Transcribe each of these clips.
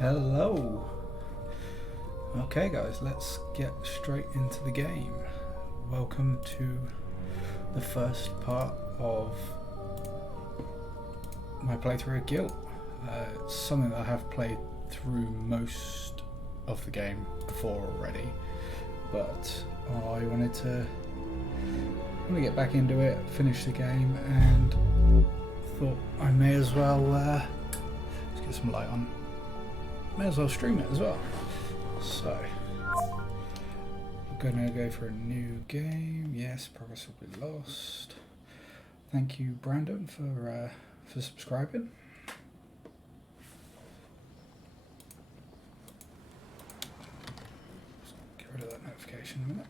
Hello. Okay guys, let's get straight into the game. Welcome to the first part of my playthrough of Gylt. It's something that I have played through most of the game before already, but I wanted to get back into it, finish the game, and thought I may as well let's get some light on. May as well stream it as well. So we're gonna go for a new game. Yes, progress will be lost. Thank you, Brandon, for subscribing. Get rid of that notification in a minute.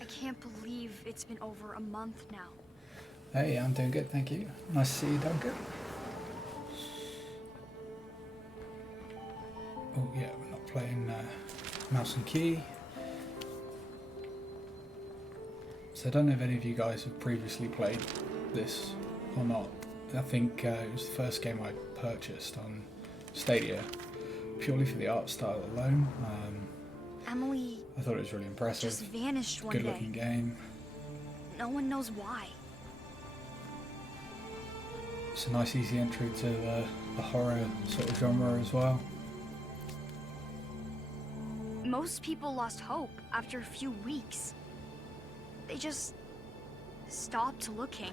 I can't believe it's been over a month now. Hey, I'm doing good, thank you. Nice to see you, Duncan. Oh yeah, we're not playing mouse and key. So I don't know if any of you guys have previously played this or not. I think it was the first game I purchased on Stadia, purely for the art style alone. Emily I thought it was really impressive. just vanished one Good looking day. game. No one knows why. It's a nice easy entry to the horror sort of genre as well. Most people lost hope after a few weeks. They just stopped looking.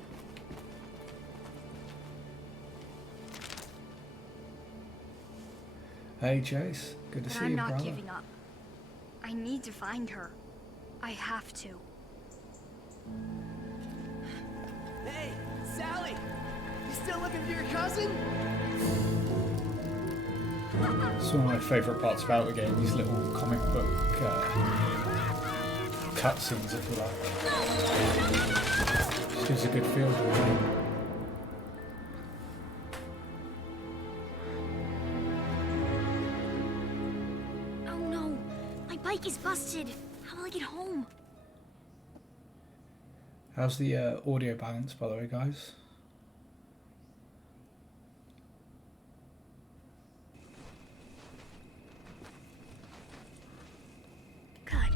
Hey Chase, good to But see I'm you, not brother. giving up. I need to find her. I have to. Hey, Sally! You still looking for your cousin? It's one of my favourite parts about the game, these little comic book cutscenes, if you like. Just gives a good feel to the game. Oh no! My bike is busted! How will I get home? How's the audio balance, by the way, guys? Good.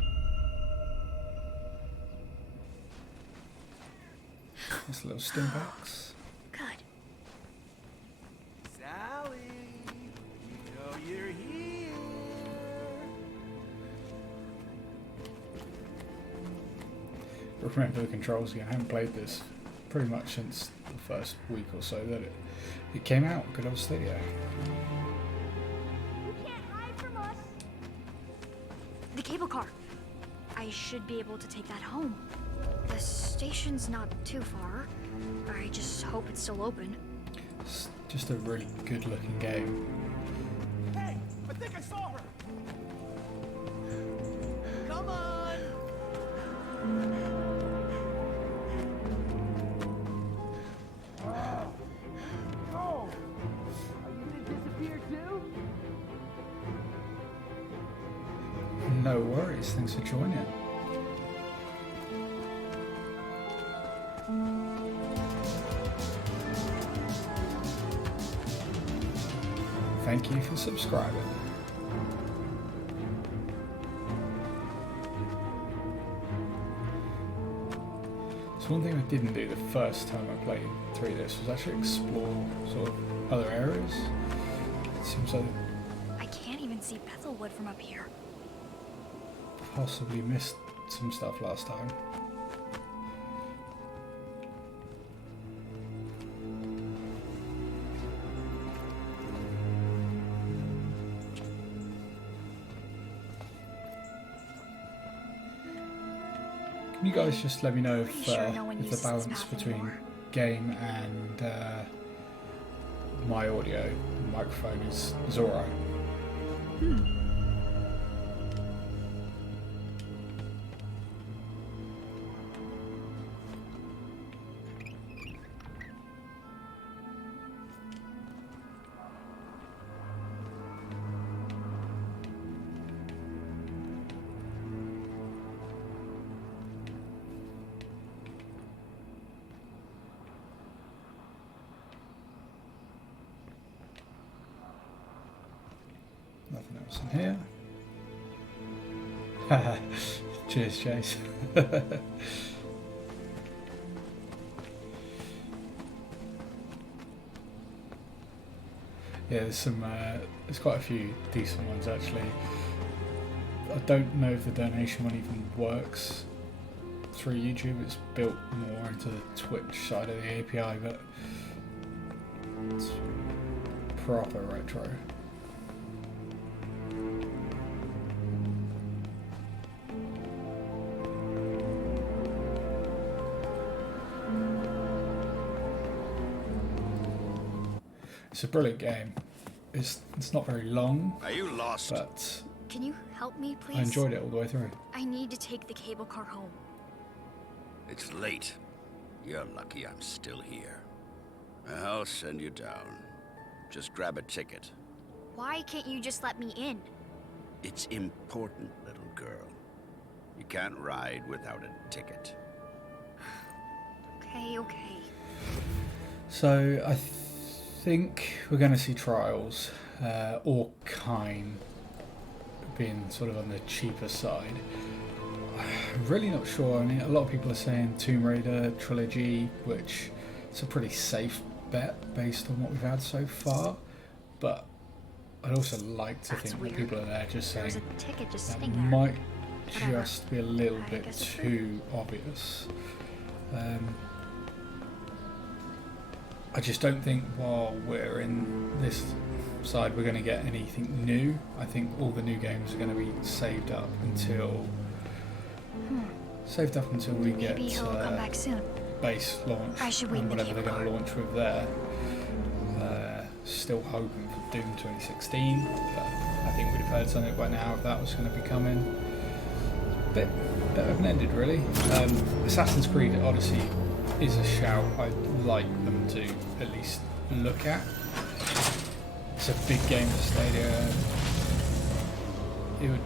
Nice little stimpaks. Good. Sally! You know you're here! Remember the controls again. I haven't played this pretty much since the first week or so that it came out. Good old Stadia. You can't hide from us! The cable car. I should be able to take that home. The station's not too far. I just hope it's still open. It's just a really good looking game. Hey! I think I saw her! Come on! Oh! Are you gonna disappear too? No worries, thanks for joining. Thank you for subscribing. So one thing I didn't do the first time I played through this was actually explore sort of other areas. It seems like I can't even see Bethelwood from up here. I possibly missed some stuff last time. Can you guys just let me know if, Pretty sure no one if the uses this balance path between anymore. game and my audio microphone is alright? What's in here? Cheers, Chase. Yeah, there's quite a few decent ones actually. I don't know if the donation one even works through YouTube. It's built more into the Twitch side of the API, but it's proper retro. It's a brilliant game. It's not very long. Are you lost? But Can you help me, please? I enjoyed it all the way through. I need to take the cable car home. It's late. You're lucky I'm still here. I'll send you down. Just grab a ticket. Why can't you just let me in? It's important, little girl. You can't ride without a ticket. Okay. So I think we're going to see Trials or Kine being sort of on the cheaper side. I'm really not sure. I mean, a lot of people are saying Tomb Raider trilogy, which is a pretty safe bet based on what we've had so far. But I'd also like to think that people are there just saying There's a ticket just that sitting there. might Whatever. just be a little I bit guess it's too obvious. I just don't think while we're in this side we're going to get anything new. I think all the new games are going to be saved up until we get Maybe he'll come back soon. base launch I should wait and in the whatever they're cable going to car. launch with there. Still hoping for Doom 2016, but I think we'd have heard something by now if that was going to be coming. Bit open-ended really. Assassin's Creed Odyssey is a shout I'd like them to at least look at. It's a big game for Stadia. It'd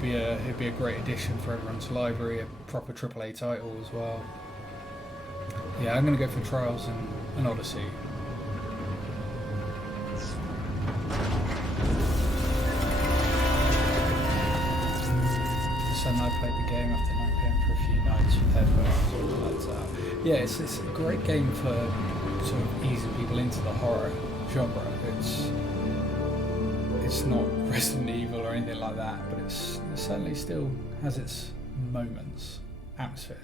be a great addition for everyone's library, a proper AAA title as well. Yeah, I'm going to go for Trials and Odyssey. And I played the game after 9 PM for a few nights with headphones and all that stuff. Yeah, it's a great game for sort of easing people into the horror genre. It's not Resident Evil or anything like that, but it certainly still has its moments. Atmosphere.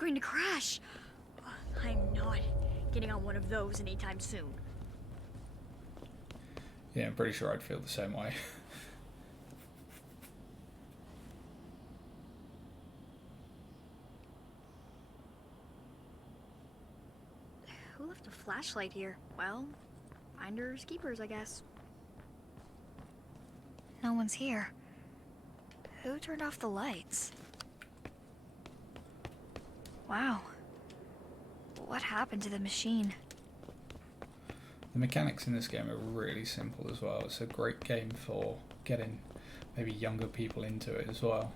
Going to crash. I'm not getting on one of those anytime soon. Yeah, I'm pretty sure I'd feel the same way. Who left a flashlight here? Well, finders keepers, I guess. No one's here. Who turned off the lights? Wow. What happened to the machine? The mechanics in this game are really simple as well. It's a great game for getting maybe younger people into it as well.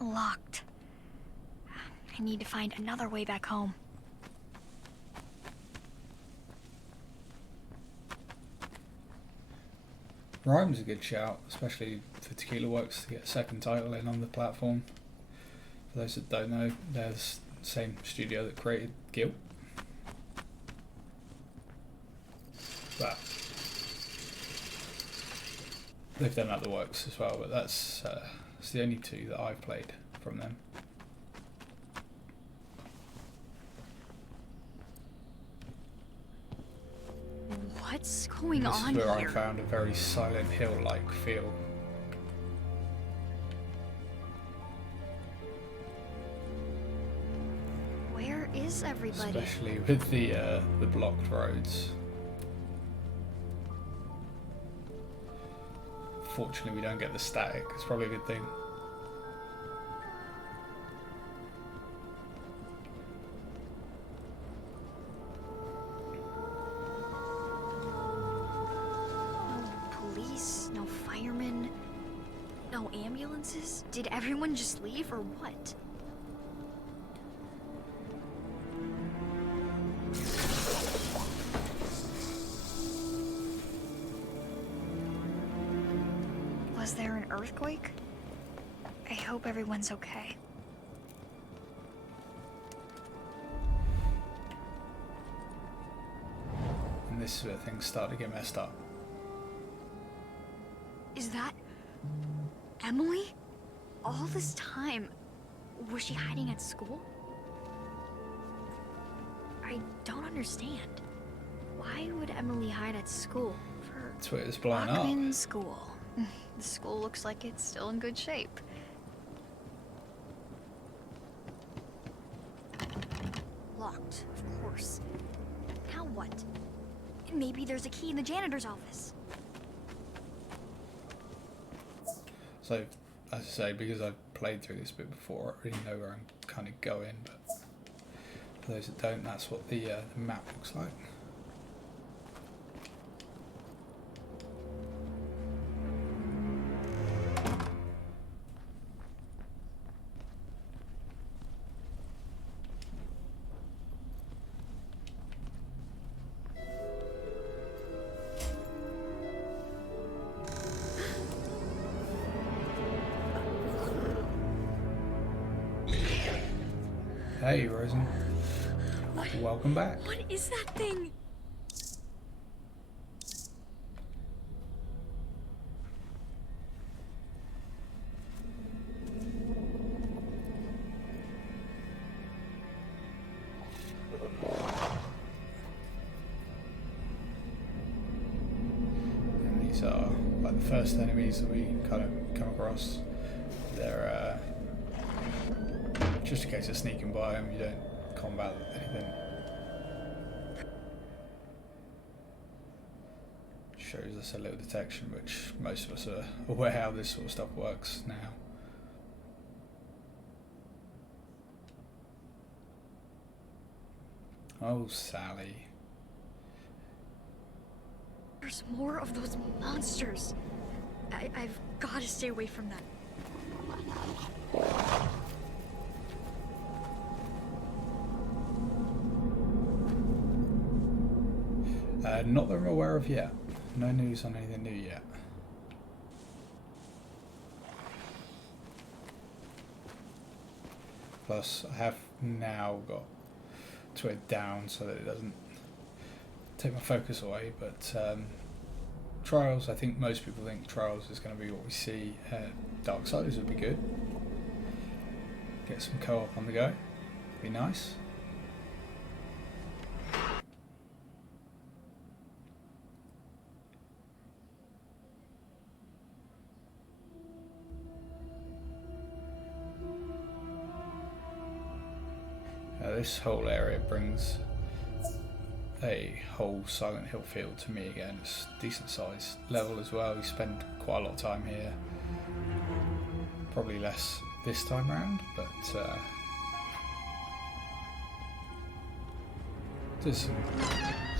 Locked. I need to find another way back home. Rhyme's a good shout, especially for Tequila Works to get a second title in on the platform. For those that don't know, they're the same studio that created Gylt. But they've done other works as well, but that's the only two that I've played from them. What's going This on is where here? I found a very Silent Hill-like feel. Where is everybody? Especially with the blocked roads. unfortunately we don't get the static. It's probably a good thing. No firemen, no ambulances? Did everyone just leave or what? Was there an earthquake? I hope everyone's okay. And this is where things start to get messed up. Is that Emily? All this time, was she hiding at school? I don't understand. Why would Emily hide at school? For That's where it's blown up. Bachman School. The school looks like it's still in good shape. Locked, of course. Now what? Maybe there's a key in the janitor's office. So, as I say, because I've played through this bit before, I really know where I'm kind of going, but for those that don't, that's what the map looks like. Hey, Rosen. Welcome back. What is that thing? And these are like the first enemies that we kind of come across. They're just in case of sneaking by them, you don't combat anything. Shows us a little detection, which most of us are aware how this sort of stuff works now. Oh, Sally. There's more of those monsters. I've got to stay away from them. Not that I'm aware of yet. No news on anything new yet. Plus, I have now got Twit down so that it doesn't take my focus away, but Trials, I think most people think Trials is going to be what we see. Darksiders would be good. Get some co-op on the go. Be nice. This whole area brings a whole Silent Hill feel to me again. It's a decent sized level as well. We spend quite a lot of time here. Probably less this time round, but there's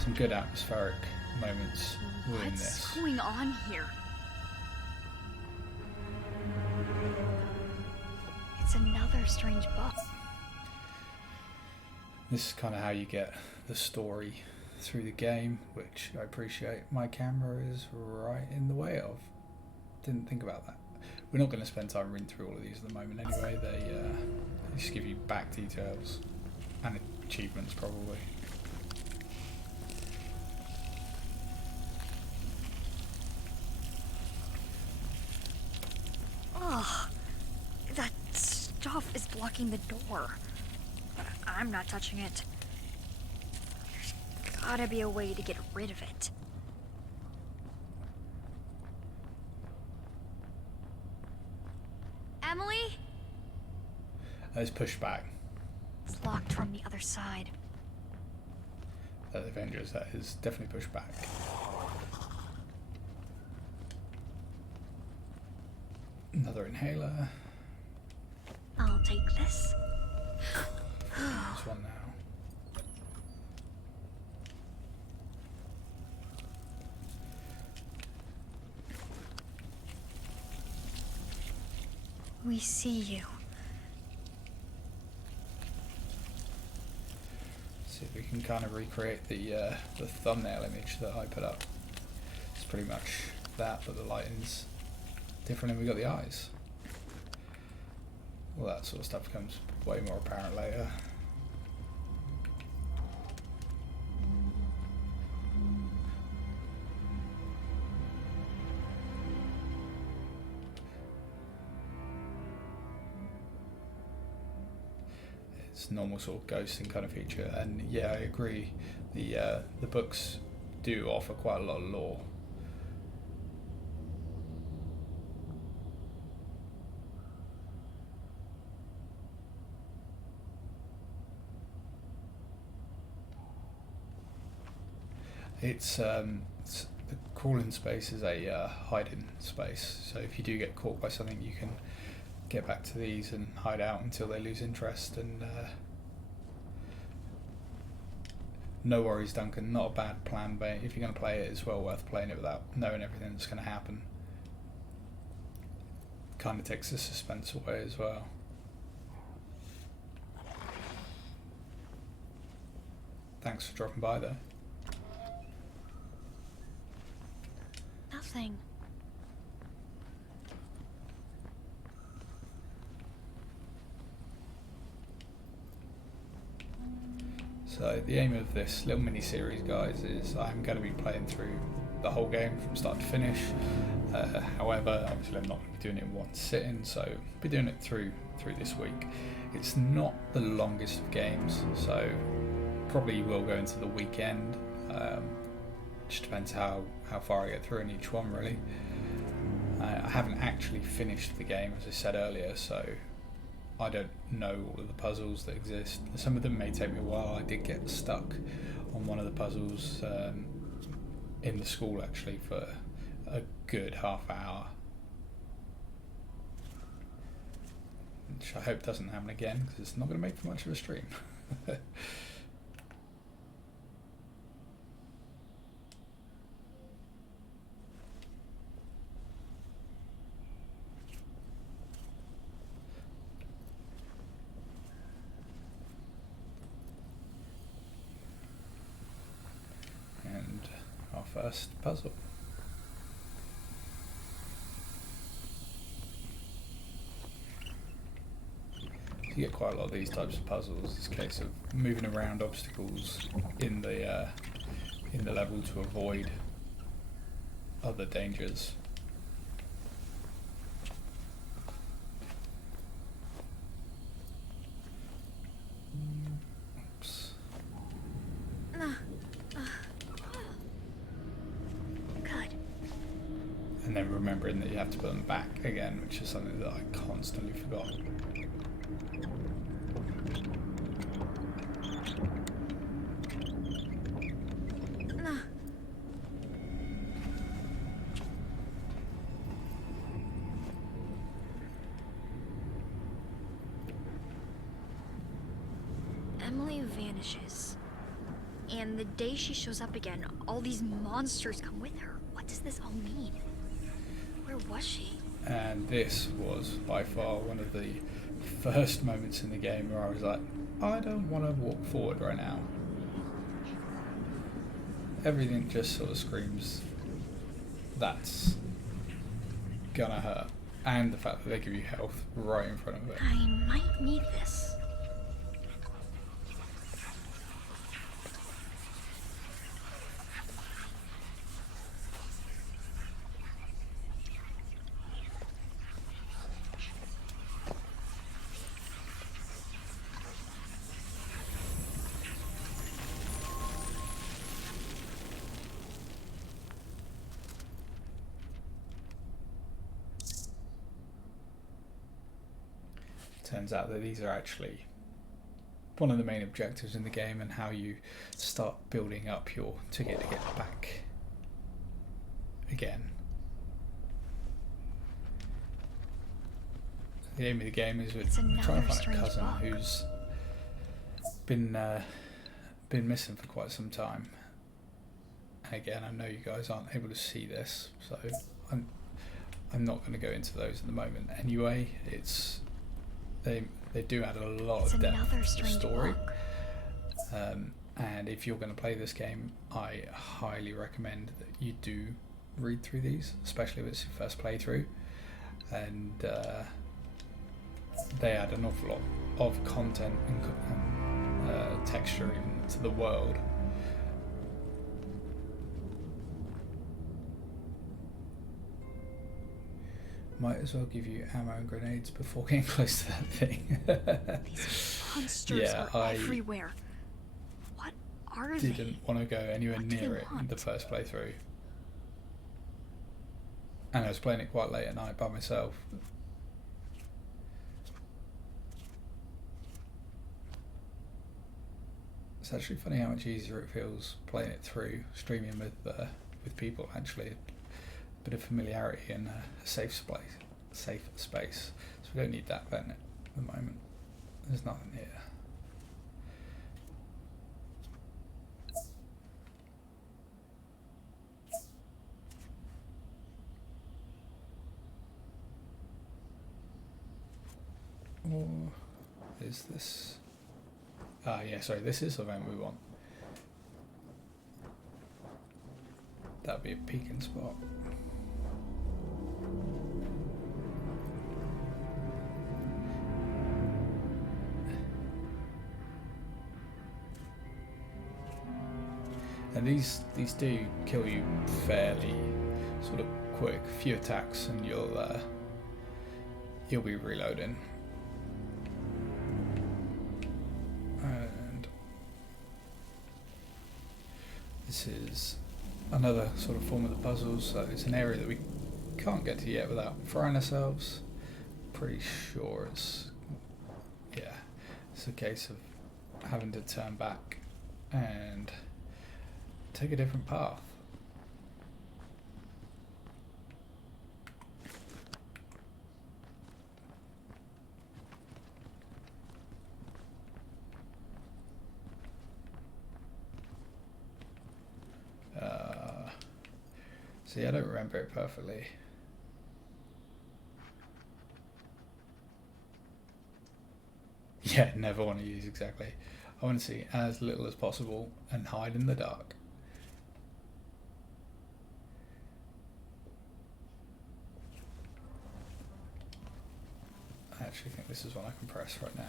some good atmospheric moments within this. What's going on here? It's another strange book. This is kind of how you get the story through the game, which I appreciate. My camera is right in the way of. Didn't think about that. We're not going to spend time reading through all of these at the moment anyway. They just give you back details and achievements probably. Ugh, that stuff is blocking the door. I'm not touching it. There's gotta be a way to get rid of it. Emily? It's pushed back. It's locked from the other side. The Avengers, that is definitely pushed back. Another inhaler. I'll take this. There's one now. We see you. See if we can kind of recreate the thumbnail image that I put up. It's pretty much that, but the lighting's different and we got the eyes. All that sort of stuff becomes way more apparent later. It's normal sort of ghosting kind of feature, and yeah, I agree. The books do offer quite a lot of lore. It's the crawling space is a hiding space, so if you do get caught by something, you can get back to these and hide out until they lose interest. And no worries, Duncan, not a bad plan, but if you're going to play it, it's well worth playing it without knowing everything that's going to happen. Kind of takes the suspense away as well. Thanks for dropping by though. Nothing. So the aim of this little mini-series, guys, is I'm going to be playing through the whole game from start to finish. However, obviously I'm not going to be doing it in one sitting, so I'll be doing it through this week. It's not the longest of games, so probably will go into the weekend. Just depends how far I get through in each one, really. I haven't actually finished the game, as I said earlier, so I don't know all of the puzzles that exist. Some of them may take me a while. I did get stuck on one of the puzzles in the school, actually, for a good half hour, which I hope doesn't happen again, because it's not going to make for much of a stream. First puzzle. You get quite a lot of these types of puzzles. It's a case of moving around obstacles in the level to avoid other dangers. And then remembering that you have to put them back again, which is something that I constantly forgot. Emily vanishes. And the day she shows up again, all these monsters come with her. What does this all mean? Where was she? And this was by far one of the first moments in the game where I was like, I don't want to walk forward right now. Everything just sort of screams, that's gonna hurt. And the fact that they give you health right in front of it. I might need this. Turns out that these are actually one of the main objectives in the game, and how you start building up your ticket to get back again. the aim of the game is It's we're trying another to find a strange cousin book. who's been missing for quite some time. And again, I know you guys aren't able to see this, so I'm not going to go into those at the moment. Anyway, it's they do add a lot It's of depth another to the strange story. book. And if you're going to play this game, I highly recommend that you do read through these, especially if it's your first playthrough. And they add an awful lot of content and texture into the world. Might as well give you ammo and grenades before getting close to that thing. These monsters Yeah, are I everywhere. What are didn't they? want to go anywhere What do they near it in want? the first playthrough. And I was playing it quite late at night by myself. It's actually funny how much easier it feels playing it through, streaming with people. Actually, a bit of familiarity and a safe space. So we don't need that then at the moment. There's nothing here. Or is this? Ah, yeah, sorry, this is the event we want. That'd be a peeking spot. And these do kill you fairly sort of quick. A few attacks and you'll be reloading. And this is another sort of form of the puzzle, so it's an area that we can't get to yet without throwing ourselves. Pretty sure it's a case of having to turn back and take a different path. See, I don't remember it perfectly. Yeah, never want to use exactly. I want to see as little as possible and hide in the dark. I actually think this is one I can press right now.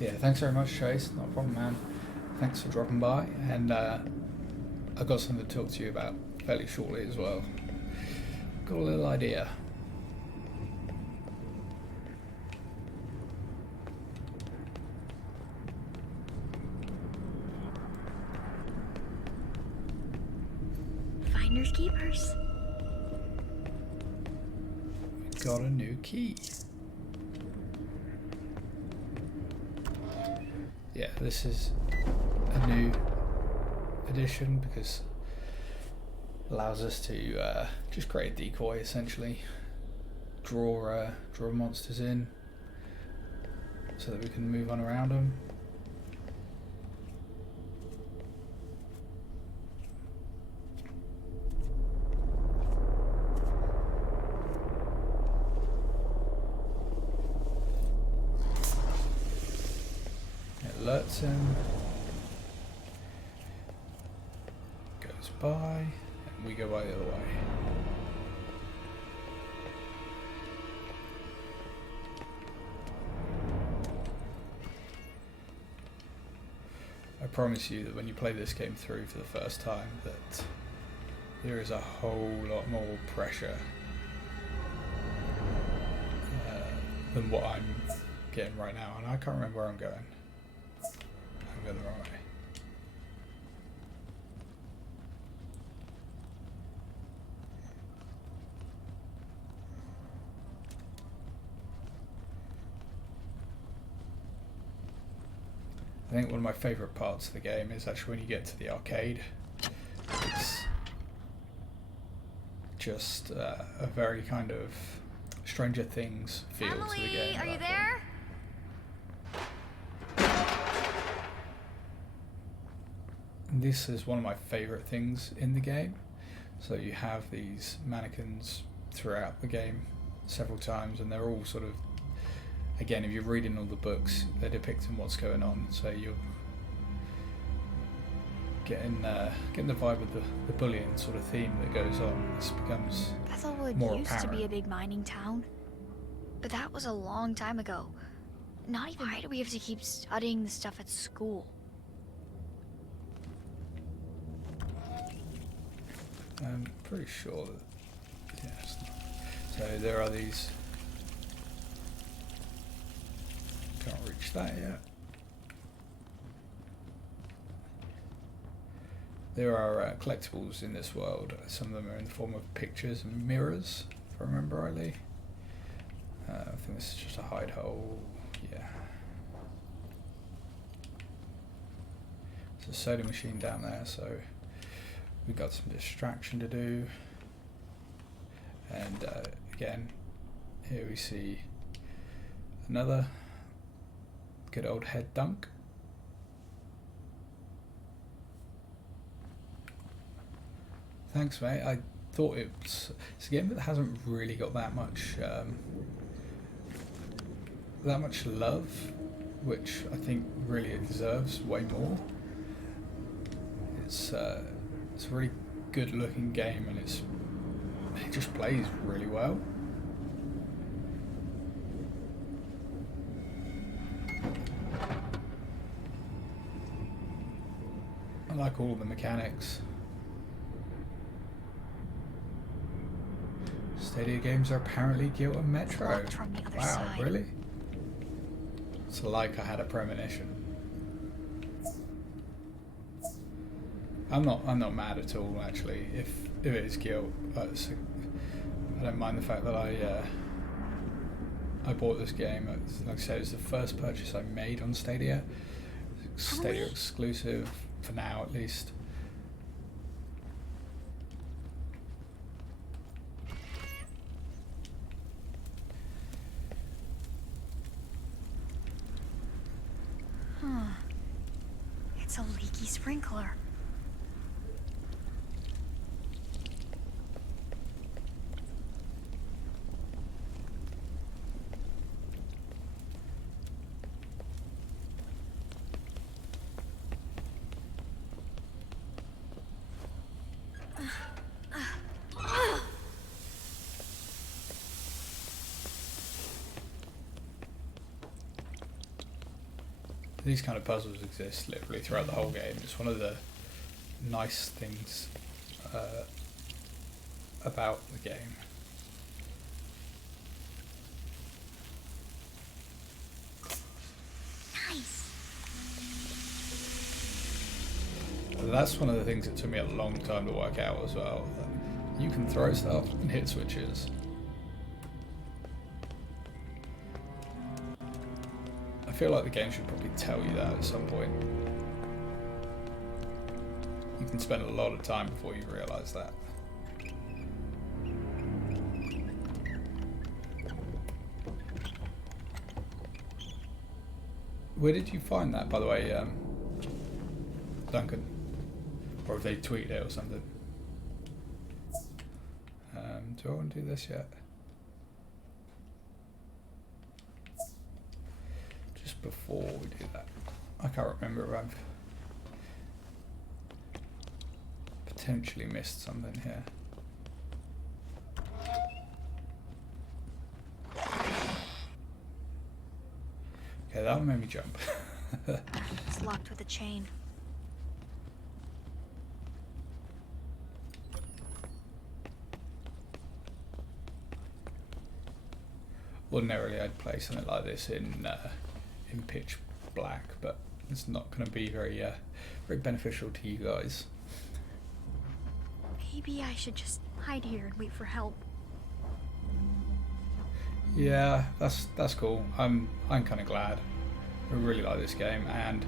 Yeah, thanks very much, Chase. Not a problem, man. Thanks for dropping by, and I've got something to talk to you about fairly shortly as well. Got a little idea. Finders keepers. Got a new key. Yeah, this is a new addition because it allows us to just create a decoy, essentially. Draw monsters in so that we can move on around them. Alerts him, goes by, and we go by the other way. I promise you that when you play this game through for the first time, that there is a whole lot more pressure than what I'm getting right now, and I can't remember where I'm going. I'm going the wrong way. think one of my favourite parts of the game is actually when you get to the arcade. It's just a very kind of Stranger Things feel to the Emily, game. are you there? And this is one of my favourite things in the game. So you have these mannequins throughout the game several times, and they're all sort of, again, if you're reading all the books, they're depicting what's going on. So you're getting the vibe of the bullying sort of theme that goes on. This becomes Bethelwood more used apparent. to be a big mining town, but that was a long time ago. Not even. Why do we have to keep studying the stuff at school? I'm pretty sure that, yes. So there are these, can't reach that yet. There are collectibles in this world. Some of them are in the form of pictures and mirrors, if I remember rightly. I think this is just a hide hole, yeah. There's a soda machine down there, so we've got some distraction to do. And again, here we see another good old head dunk. Thanks, mate. I thought it's a game that hasn't really got that much love, which I think really it deserves way more. It's a really good looking game, and it just plays really well. I like all of the mechanics. Stadia games are apparently Gylt and Metro. Locked from the other Wow, side. really? It's like I had a premonition. I'm not mad at all, actually. If it is Gylt, I don't mind the fact that I bought this game. Like I said, it's the first purchase I made on Stadia. Stadia exclusive for now, at least. It's a leaky sprinkler. These kind of puzzles exist literally throughout the whole game. It's one of the nice things about the game. Nice. That's one of the things that took me a long time to work out as well. You can throw stuff and hit switches. I feel like the game should probably tell you that at some point. You can spend a lot of time before you realise that. Where did you find that, by the way, Duncan? Or have they tweeted it or something? Do I want to do this yet? Just before we do that. I can't remember if I've potentially missed something here. Okay, that one made me jump. It's locked with a chain. Ordinarily, I'd play something like this in pitch black, but it's not going to be very beneficial to you guys. Maybe I should just hide here and wait for help. Yeah, that's cool. I'm kind of glad. I really like this game, and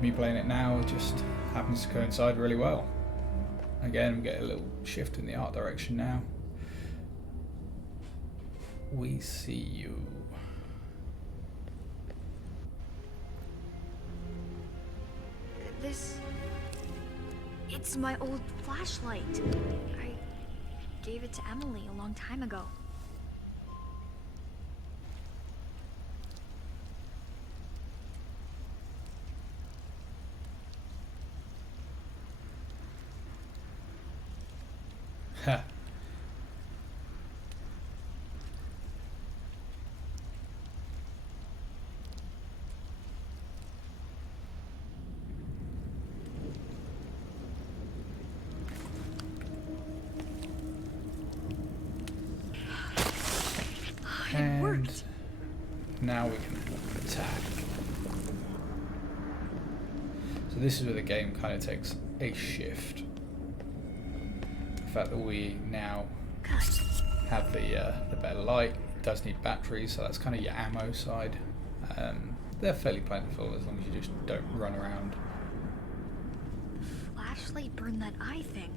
me playing it now just happens to coincide really well. Again, we get a little shift in the art direction now. We see you. It's my old flashlight. I gave it to Emily a long time ago. Ha. And now we can attack. So this is where the game kind of takes a shift. The fact that we now have the better light. It does need batteries, so that's kind of your ammo side. They're fairly plentiful as long as you just don't run around. Flashlight burned that eye thing.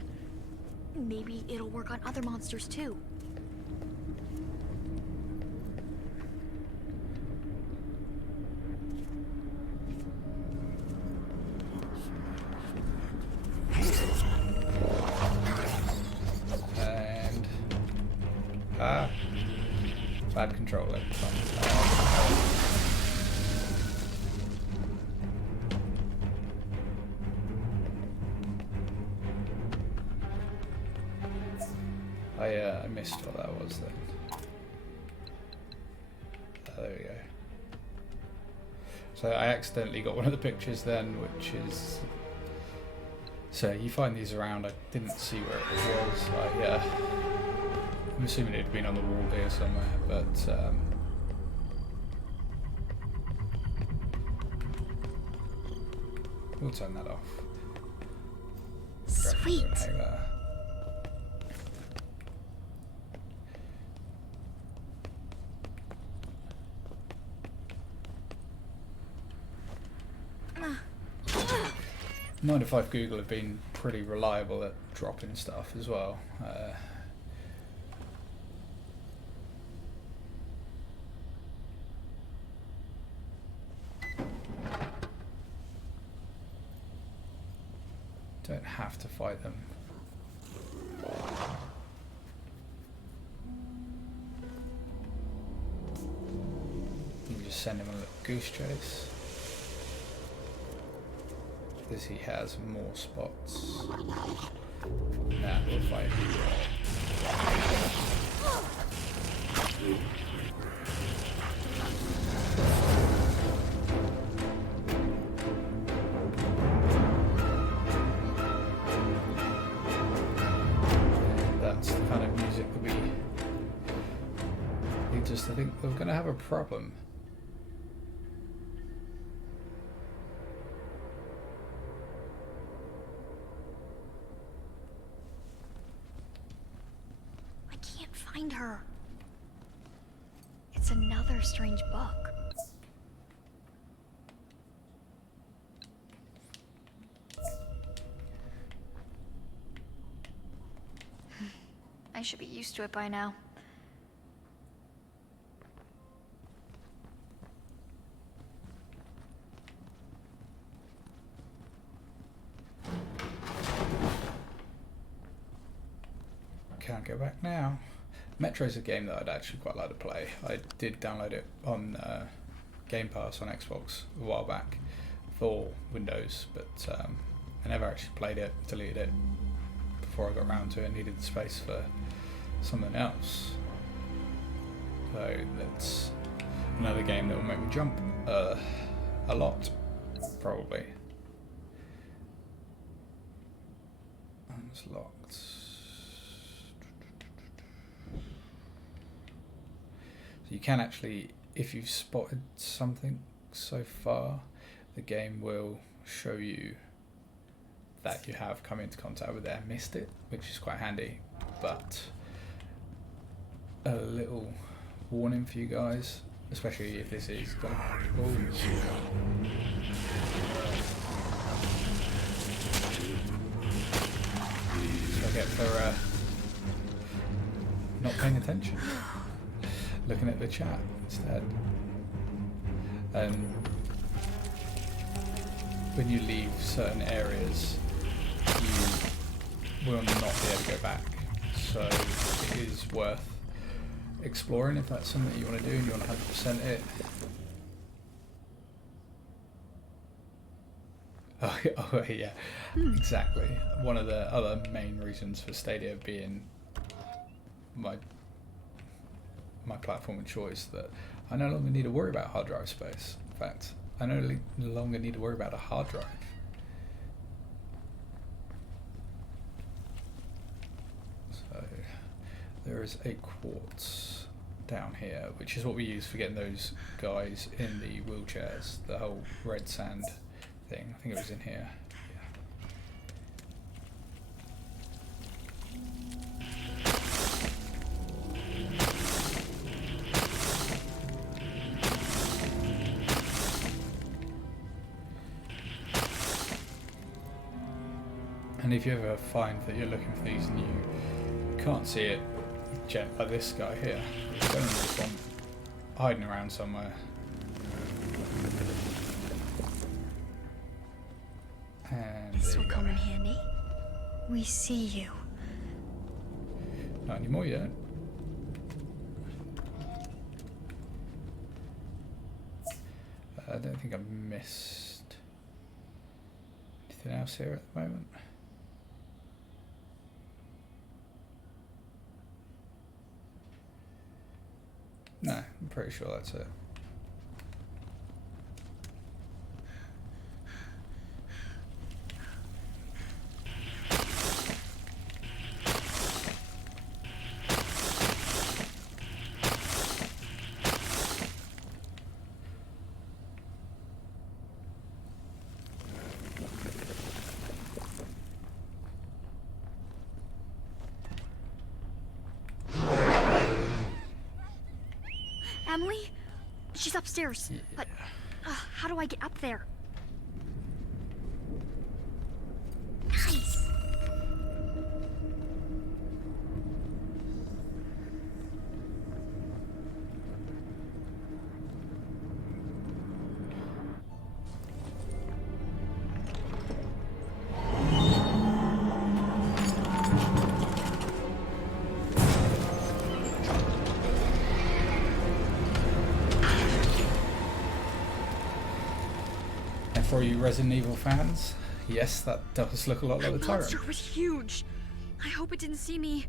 Maybe it'll work on other monsters too. Bad controller. I missed what that was then. Oh, there we go. So I accidentally got one of the pictures then, which is... So you find these around. I didn't see where it was. I'm assuming it had been on the wall here somewhere, but we'll turn that off. Sweet. Mind if Google have been pretty reliable at dropping stuff as well. Don't have to fight them. You can just send him a little goose chase. Because he has more spots. Nah, we'll fight him. That's the kind of music that we just, I think we're going to have a problem. Find her. It's another strange book. I should be used to it by now. Can't go back now. Metro's a game that I'd actually quite like to play. I did download it on Game Pass on Xbox a while back for Windows, but I never actually played it, deleted it before I got around to it. Needed the space for something else. So that's another game that will make me jump a lot, probably. And it's locked. You can actually, if you've spotted something so far, the game will show you that you have come into contact with it and missed it, which is quite handy. But a little warning for you guys, especially if this is going to... get for not paying attention, looking at the chat instead. When you leave certain areas, you will not be able to go back. So it is worth exploring if that's something that you want to do and you want to 100% it. Oh yeah, exactly. One of the other main reasons for Stadia being my platform of choice, that I no longer need to worry about hard drive space. In fact, I no longer need to worry about a hard drive. So there is a quartz down here, which is what we use for getting those guys in the wheelchairs, the whole red sand thing. I think it was in here. And if you ever find that you're looking for these and you can't see it, like this guy here, generally just one hiding around somewhere. And this will come in handy. We see you. Not anymore yet. I don't think I've missed anything else here at the moment. No, I'm pretty sure that's it. Emily? She's upstairs. Yeah. But how do I get up there? Nice. For you Resident Evil fans, yes, that does look a lot like the That Tyrant. monster was huge. I hope it didn't see me.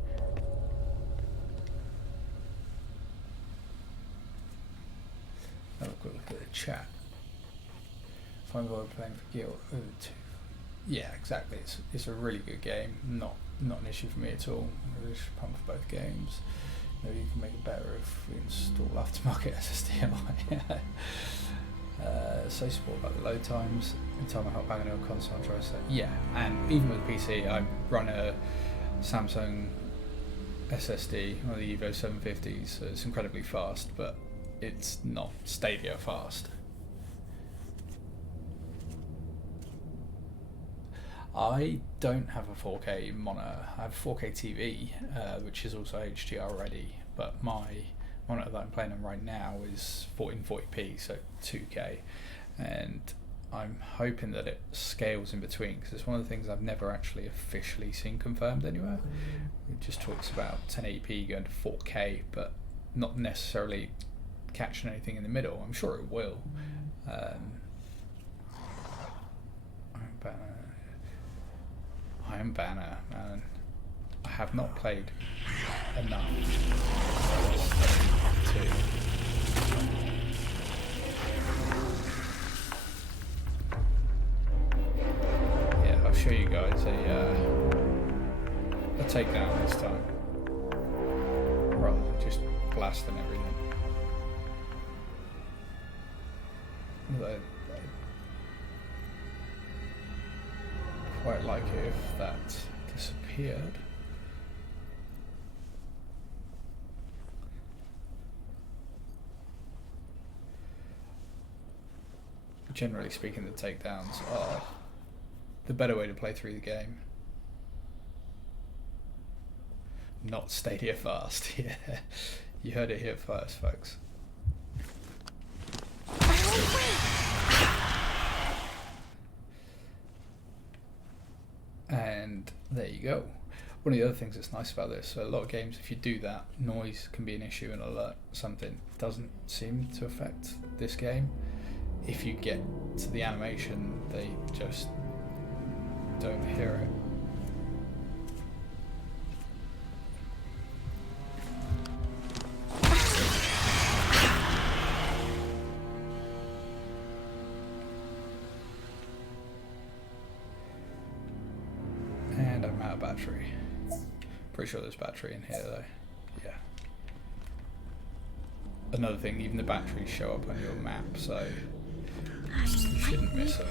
Have a quick look at the chat. Fine while playing for Gylt over 2. Yeah, exactly. It's a really good game. Not an issue for me at all. I'm really pumped for both games. Maybe you can make it better if we install aftermarket SSD. So support about the load times. Every time I hop back into a console, I try to say, yeah, and even with PC, I run a Samsung SSD, one of the Evo 750s, so it's incredibly fast, but it's not Stadia fast. I don't have a 4K monitor. I have a 4K TV, which is also HDR ready, but my monitor that I'm playing on right now is 1440p, so 2K, and I'm hoping that it scales in between, because it's one of the things I've never actually officially seen confirmed anywhere. It just talks about 1080p going to 4K, but not necessarily catching anything in the middle. I'm sure it will. Iron Banner, man. I have not played enough to. Yeah, I'll show you guys a takedown this time, rather than just blasting everything. Although I'd quite like it if that disappeared. Generally speaking, the takedowns are the better way to play through the game. not Stadia fast. Yeah, you heard it here first, folks. And there you go. One of the other things that's nice about this, so a lot of games, if you do that, noise can be an issue and alert something. Doesn't seem to affect this game. If you get to the animation, they just don't hear it. And I'm out of battery. Pretty sure there's battery in here though. Yeah. Another thing, even the batteries show up on your map, so you shouldn't miss them.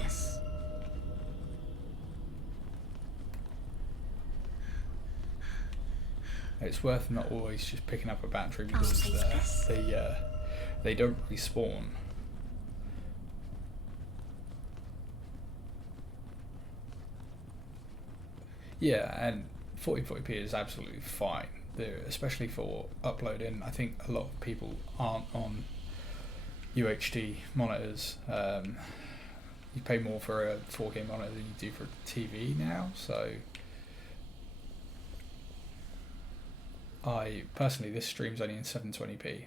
It's worth not always just picking up a battery because they don't respawn. Yeah, and 1440p is absolutely fine, especially for uploading. I think a lot of people aren't on UHD monitors. You pay more for a 4K monitor than you do for TV now, so personally, this stream's only in 720p.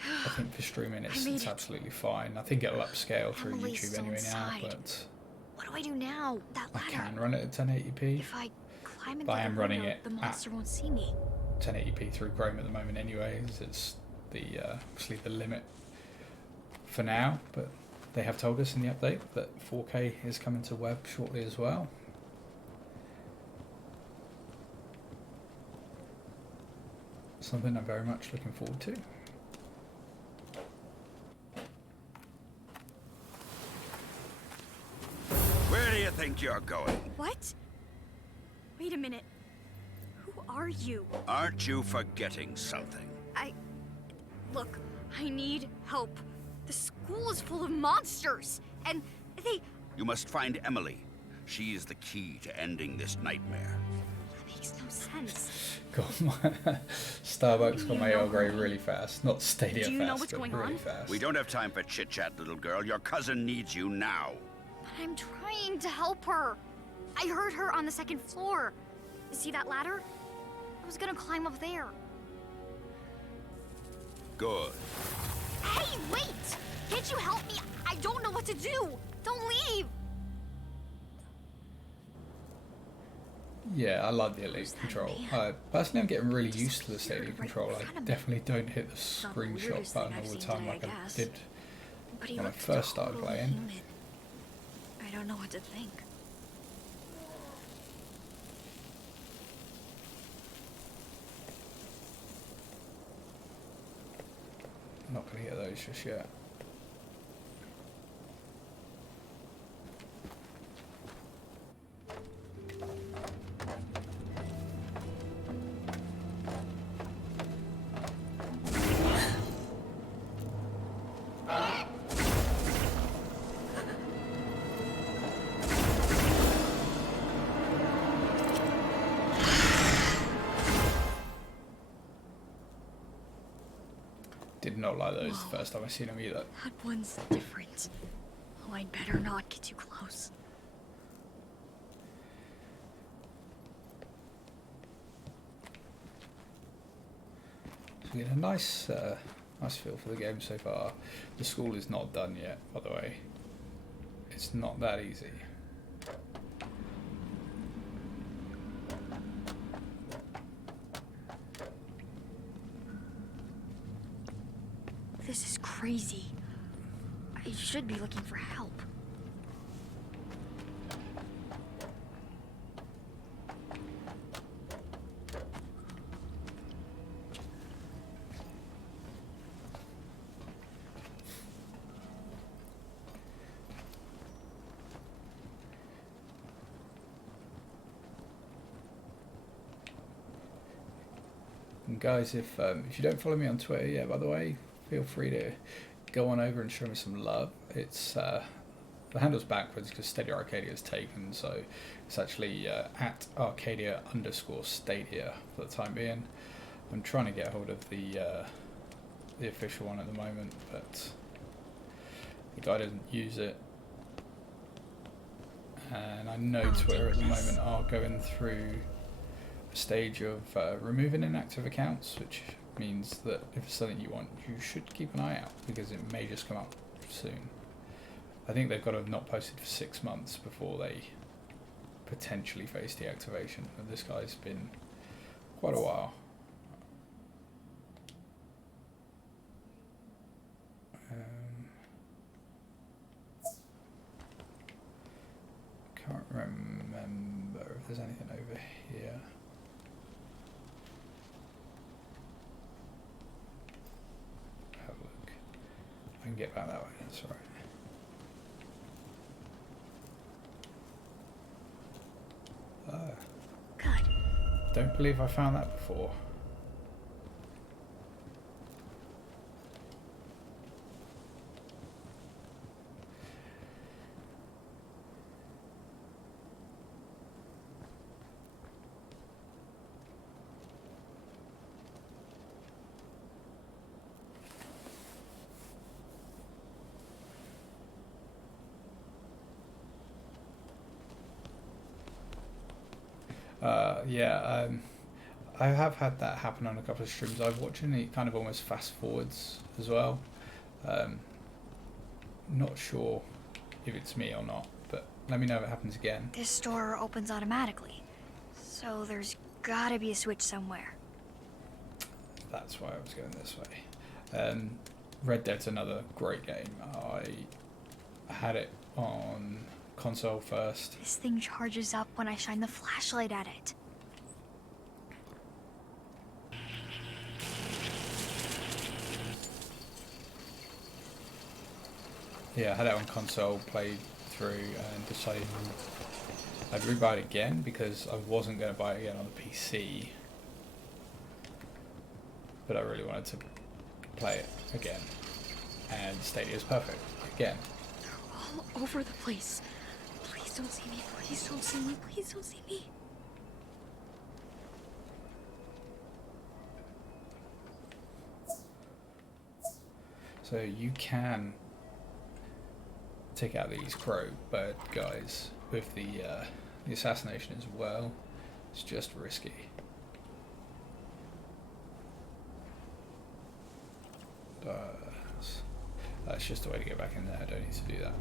I think for streaming it's absolutely fine. I think it'll upscale through YouTube anyway now, but what do I do now? That ladder. I can run it at 1080p. If I climb into but I am running it the monster won't see me. 1080p through Chrome at the moment anyways. It's the obviously the limit for now, but they have told us in the update that 4K is coming to web shortly as well. Something I'm very much looking forward to. Where do you think you're going? What? Wait a minute. Who are you? Aren't you forgetting something? Look, I need help. The school is full of monsters, and they... You must find Emily. She is the key to ending this nightmare. That makes no sense. Got my Starbucks got my Earl Grey really fast. Not Stadia fast, Do you know what's but going really on? fast. We don't have time for chit-chat, little girl. Your cousin needs you now. But I'm trying to help her. I heard her on the second floor. See that ladder? I was gonna climb up there. Good. Hey, wait! Can't you help me? I don't know what to do. Don't leave. Yeah, I like the Elite control. Personally, I'm getting really used to the Stadia control. I definitely don't hit the screenshot button all the time like I did when I first started playing. I don't know what to think. Not gonna get those just yet. Did not like those the first time I seen them either. That one's different. Oh, I'd better not get too close. So we get a nice feel for the game so far. The school is not done yet, by the way. It's not that easy. This is crazy. I should be looking for help. And guys, if you don't follow me on Twitter yet, by the way, feel free to go on over and show me some love. It's the handle's backwards because Stadia Arcadia is taken, so it's actually at Arcadia_Stadia for the time being. I'm trying to get hold of the official one at the moment, but the guy doesn't use it. And I know Twitter at the moment are going through a stage of removing inactive accounts, which means that if it's something you want, you should keep an eye out because it may just come up soon. I think they've got to have not posted for 6 months before they potentially face deactivation, and this guy's been quite a while. Can't remember if there's anything over here. Have a look. I can get back that way, that's all right. Good. Don't believe I found that before. I have had that happen on a couple of streams I've watched, and it kind of almost fast forwards as well. Not sure if it's me or not, but let me know if it happens again. This door opens automatically, so there's gotta be a switch somewhere. That's why I was going this way. Red Dead's another great game. I had it on console first. This thing charges up when I shine the flashlight at it. Yeah, I had it on console, played through, and decided I'd rebuy it again because I wasn't going to buy it again on the PC. But I really wanted to play it again. And Stadia is perfect. Again. They're all over the place. Please don't see me. Please don't see me. Please don't see me. So you can take out these crow bird guys with the assassination as well. It's just risky. But that's just the way to get back in there. I don't need to do that.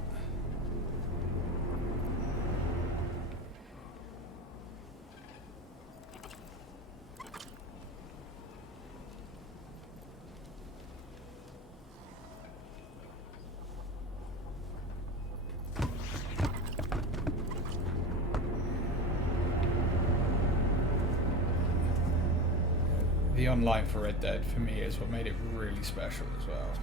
The online for Red Dead for me is what made it really special as well.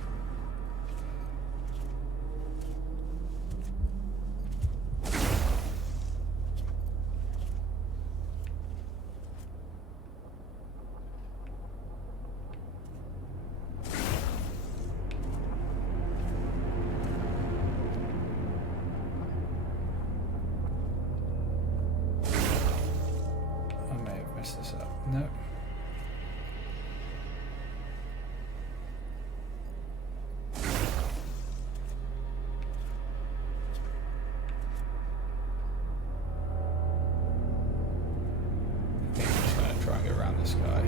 I may have messed this up. No. This guy.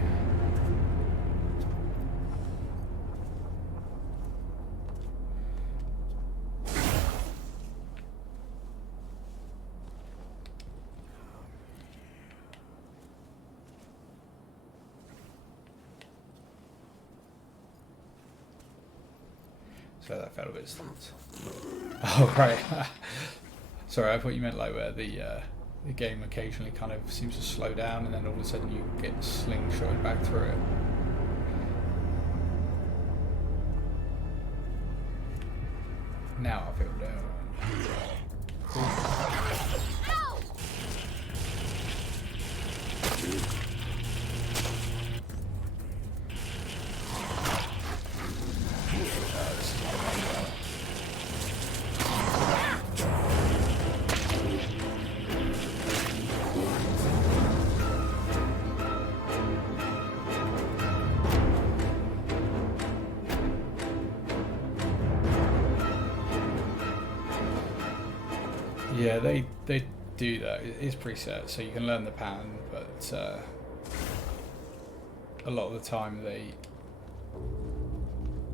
So that felt a bit slant. Oh right. Sorry, I thought you meant like where the game occasionally kind of seems to slow down and then all of a sudden you get slingshotted back through it. Now I feel down. Yeah, they do that. It's preset, so you can learn the pattern, but a lot of the time they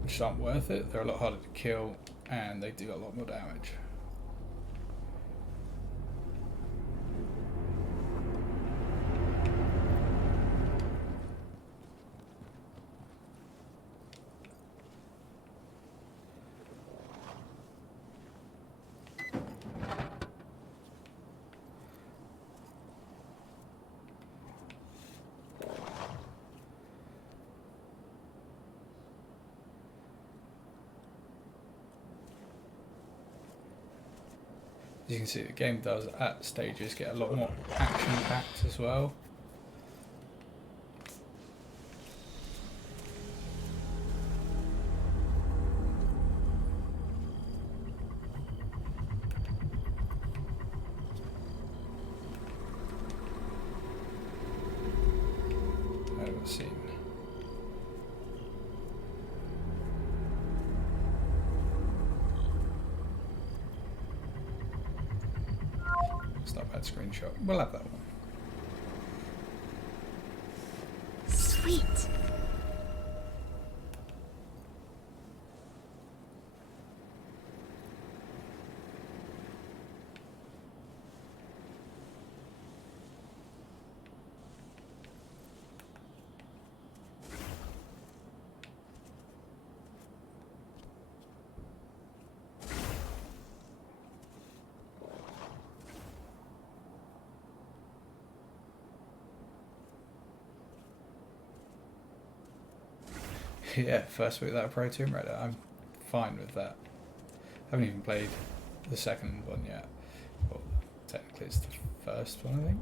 just aren't worth it. They're a lot harder to kill, and they do a lot more damage. As you can see, the game does at stages get a lot more action packed as well. I haven't seen. It's not a bad screenshot. We'll have that one. Sweet. Yeah, first week without a Pro Tomb Raider. I'm fine with that. I haven't even played the second one yet. Well, technically it's the first one, I think.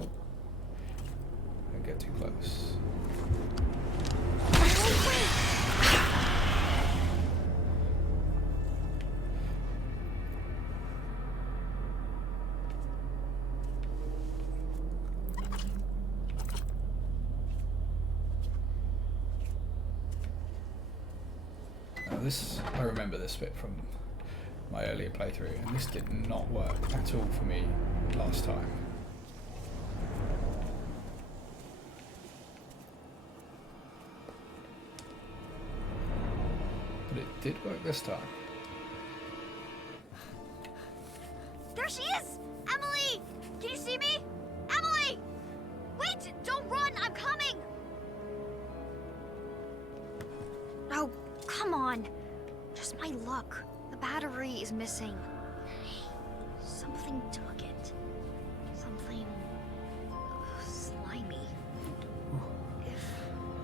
Oh. Don't get too close. This, I remember this bit from my earlier playthrough, and this did not work at all for me last time. But it did work this time. There she is! Emily! Can you see me? Emily! Wait! Don't run! I'm coming! Oh, come on. Just my luck. The battery is missing. Something took it. Something slimy.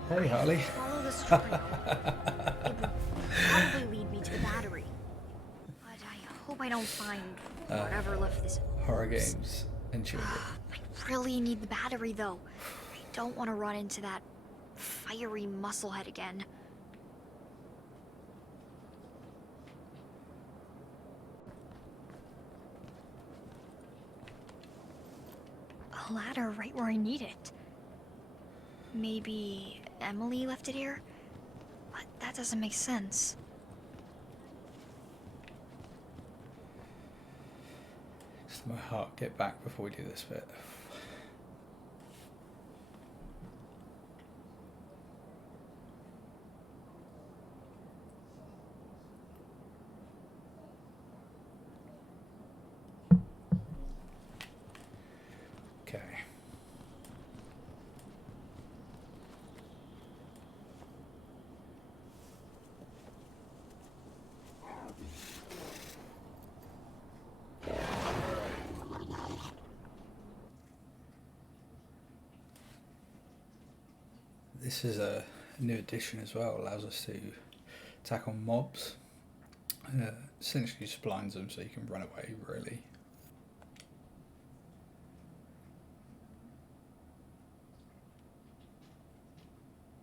Hey, Harley. Follow this trail. It will probably lead me to the battery. But I hope I don't find whatever left this. Horror games and children. I really need the battery, though. I don't want to run into that fiery musclehead again. A ladder right where I need it. Maybe Emily left it here? But that doesn't make sense. Just my heart get back before we do this bit. Okay. This is a new addition as well. Allows us to attack on mobs. Essentially just blinds them so you can run away, really.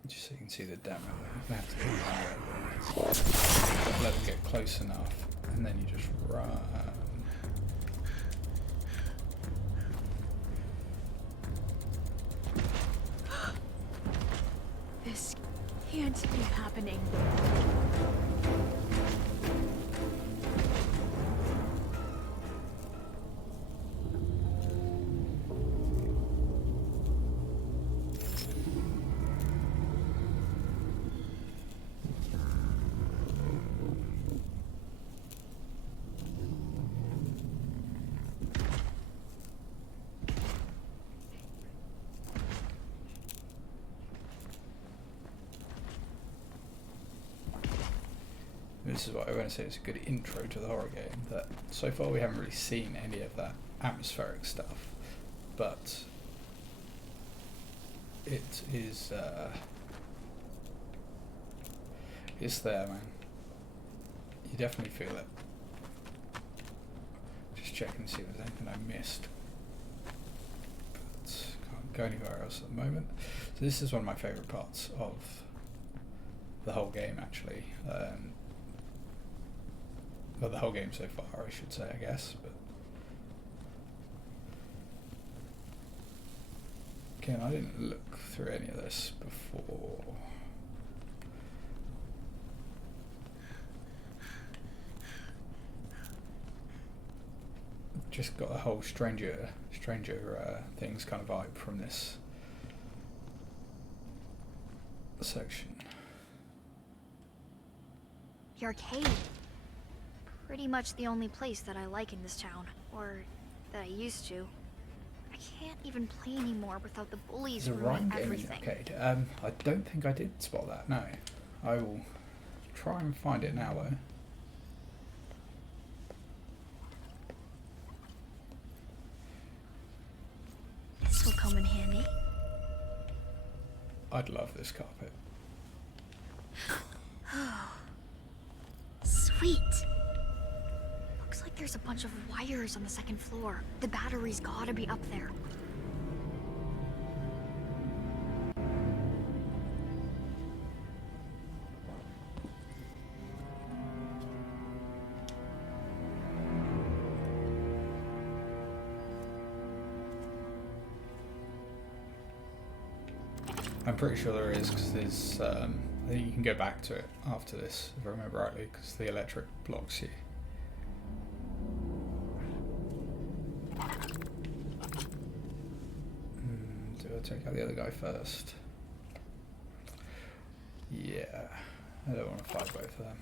Just so you can see the demo. You have to go let them get close enough, and then you just run. This can't be happening. this is what I want to say, it's a good intro to the horror game, that so far we haven't really seen any of that atmospheric stuff, but it is it's there, man. You definitely feel it. Just check and see if there's anything I missed, but can't go anywhere else at the moment. So this is one of my favourite parts of the whole game, actually. Well, the whole game so far, I should say, I guess. But again, I didn't look through any of this before. Just got a whole stranger things kind of vibe from this section. The arcade. Pretty much the only place that I like in this town, or that I used to. I can't even play anymore without the bullies There's a ruining rhyme game in the everything. arcade. I don't think I did spot that, no. I will try and find it now, though. This will come in handy. I'd love this carpet. Sweet! Looks like there's a bunch of wires on the second floor. The battery's gotta be up there. I'm pretty sure there is, because there's, I think you can go back to it after this, if I remember rightly, because the electric blocks you. Do I take out the other guy first? Yeah, I don't want to fight both of them.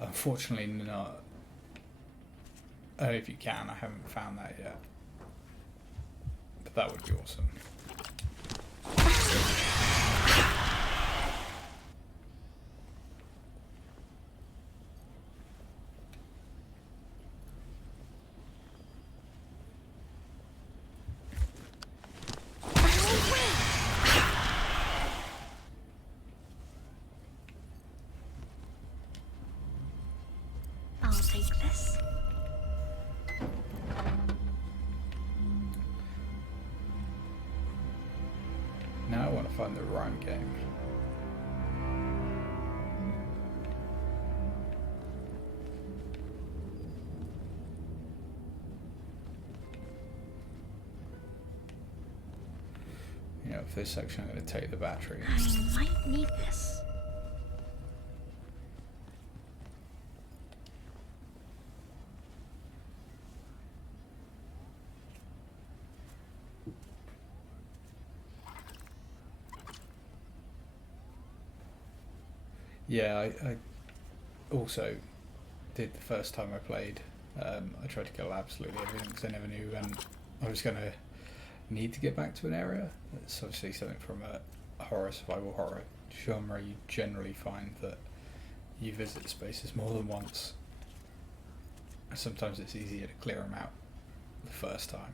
Unfortunately not. If you can, I haven't found that yet. But that would be awesome. I'll take this. Now I want to find the rhyme game. You know, for this section I'm going to take the battery. I might need this. Yeah, I also did the first time I played. I tried to kill absolutely everything because I never knew when I was going to need to get back to an area. It's obviously something from a horror, survival horror genre. You generally find that you visit spaces more than once. Sometimes it's easier to clear them out the first time.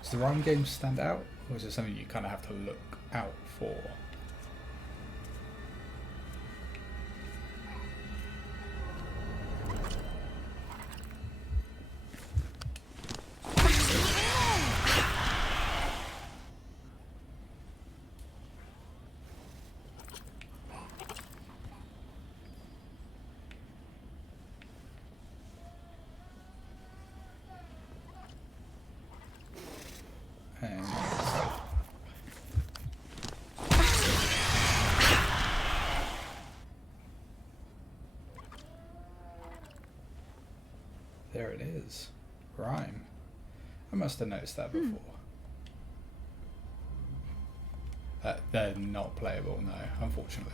Does the rhyme game stand out, or is it something you kind of have to look out for? letters rhyme. I must have noticed that before. They're not playable, no, unfortunately.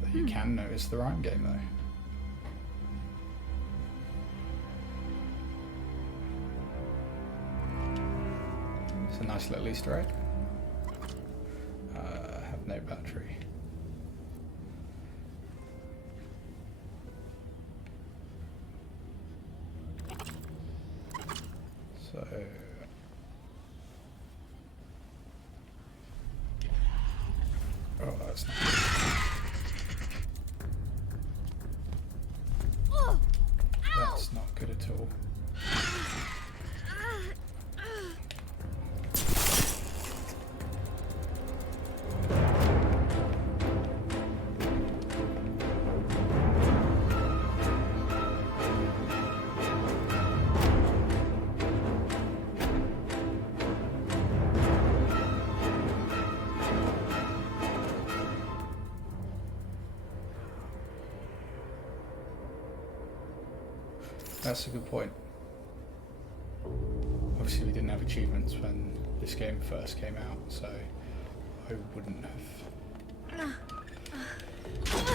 But you can notice the rhyme game, though. It's a nice little Easter egg. I have no battery. So... oh, that's not good. That's not good at all. That's a good point. Obviously we didn't have achievements when this game first came out, so I wouldn't have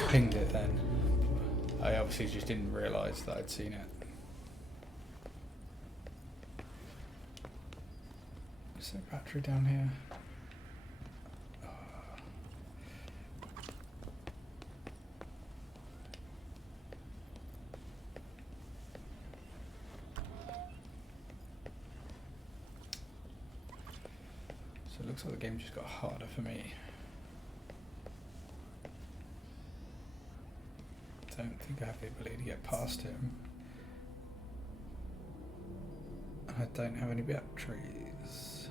pinged it then. I obviously just didn't realise that I'd seen it. Is there a battery down here? So it looks like the game just got harder for me. Don't think I have the ability to get past him. I don't have any batteries.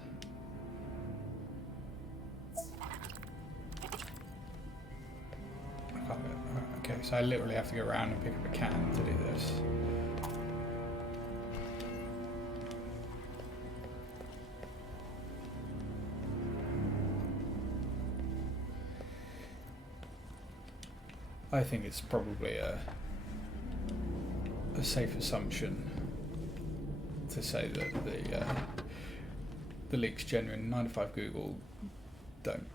I can't get, okay, so I literally have to go around and pick up a can to do this. I think it's probably a safe assumption to say that the leak's genuine. 9 to 5 Google don't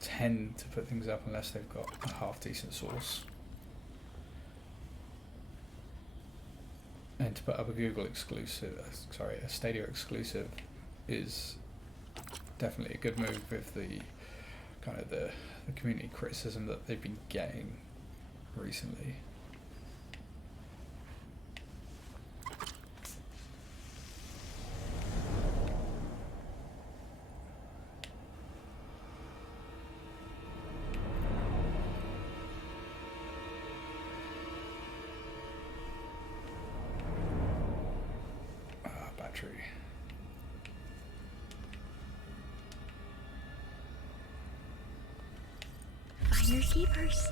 tend to put things up unless they've got a half decent source. And to put up a Google exclusive, a Stadia exclusive, is definitely a good move with the kind of the community criticism that they've been getting recently. Battery. Finders keepers.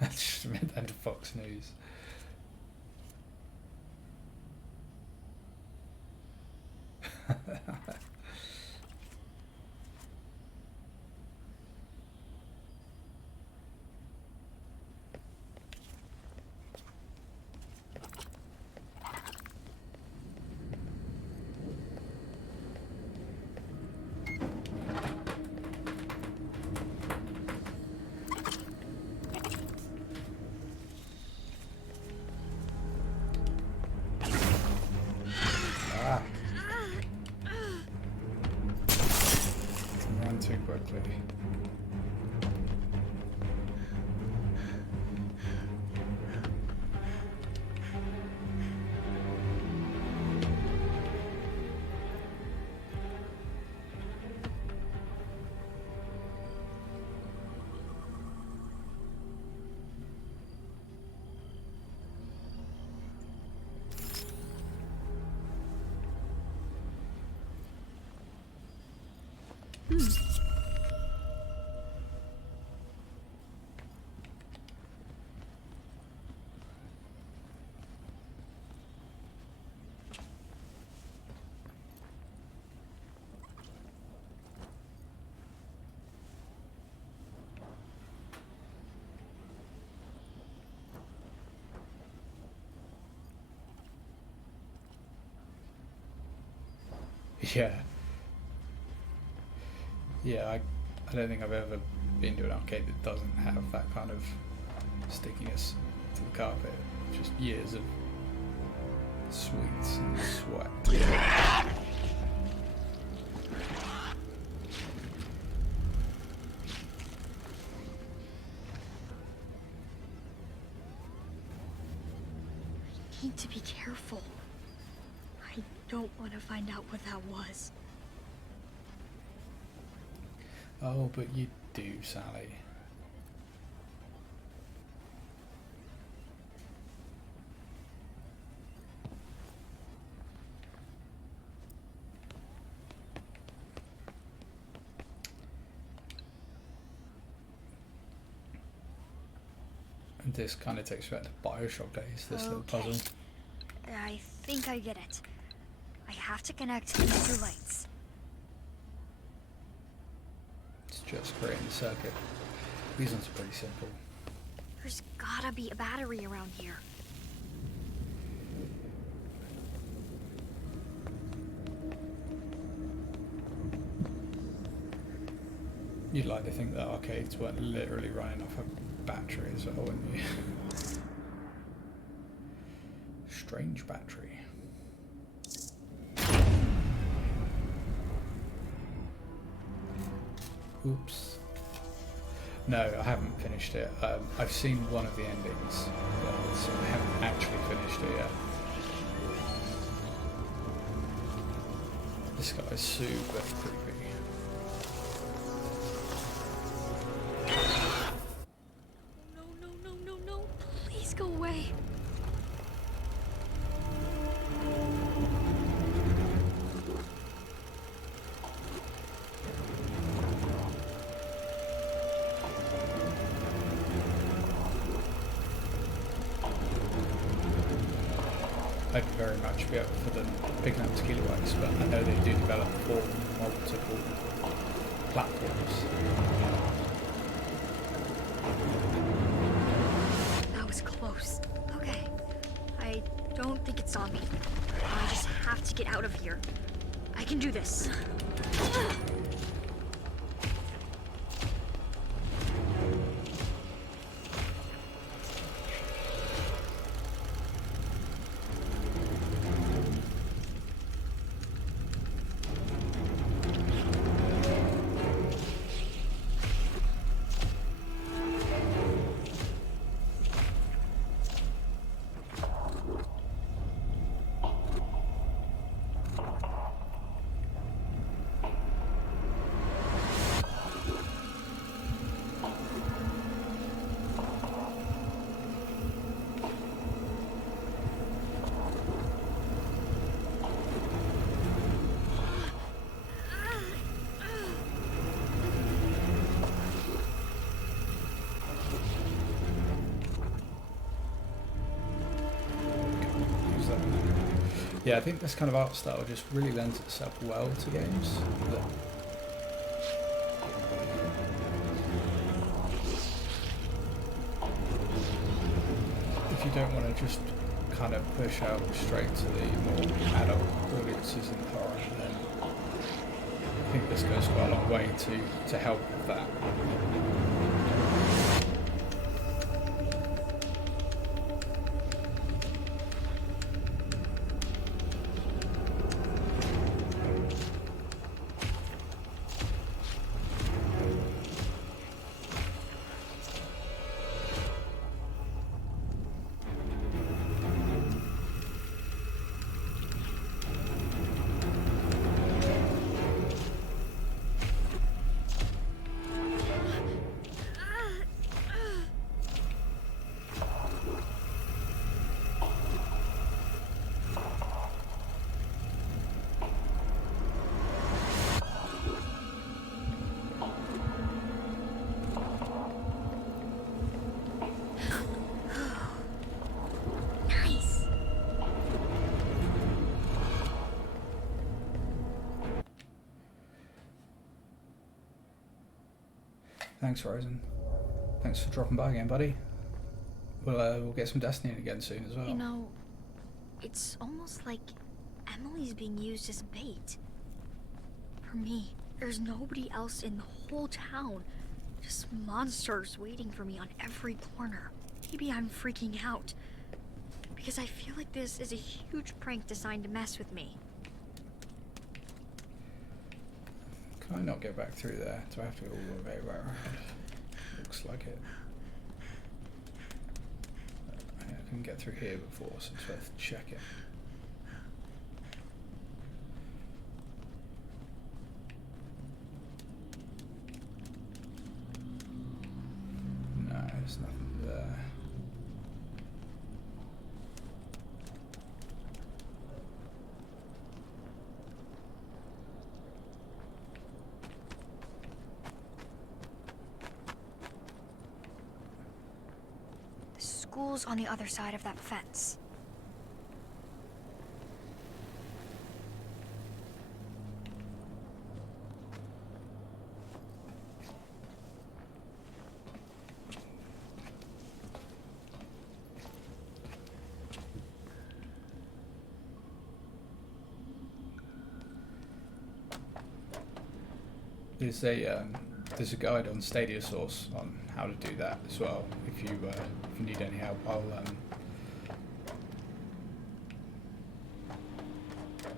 That's just meant that to Fox News. Too quickly. Yeah. Yeah, I don't think I've ever been to an arcade that doesn't have that kind of stickiness to the carpet. Just years of sweets and sweat. Need to be careful. I don't want to find out what that was. Oh, but you do, Sally. And this kind of takes you back to Bioshock days, this little puzzle. I think I get it. I have to connect these two lights. It's just creating the circuit. These ones are pretty simple. There's gotta be a battery around here. You'd like to think that arcades weren't literally running off a battery as well, wouldn't you? Strange battery. Oops. No, I haven't finished it. I've seen one of the endings, but I haven't actually finished it yet. This guy is super creepy. No. Please go away. I'd very much be up for them picking up Tequila Works, but I know they do develop for multiple platforms. That was close. Okay. I don't think it's on me. I just have to get out of here. I can do this. Yeah, I think this kind of art style just really lends itself well to games. If you don't want to just kind of push out straight to the more adult audiences in horror, then I think this goes quite a long way to help with that. Thanks, Rosen. Thanks for dropping by again, buddy. We'll get some Destiny in again soon as well. You know, it's almost like Emily's being used as bait. for me. There's nobody else in the whole town. Just monsters waiting for me on every corner. Maybe I'm freaking out. Because I feel like this is a huge prank designed to mess with me. Can I not get back through there? Do I have to go all the way around? Looks like it. I couldn't get through here before, so it's worth checking. No, there's nothing there. School's on the other side of that fence. There's a guide on Stadia Source on how to do that as well. If you need any help, I'll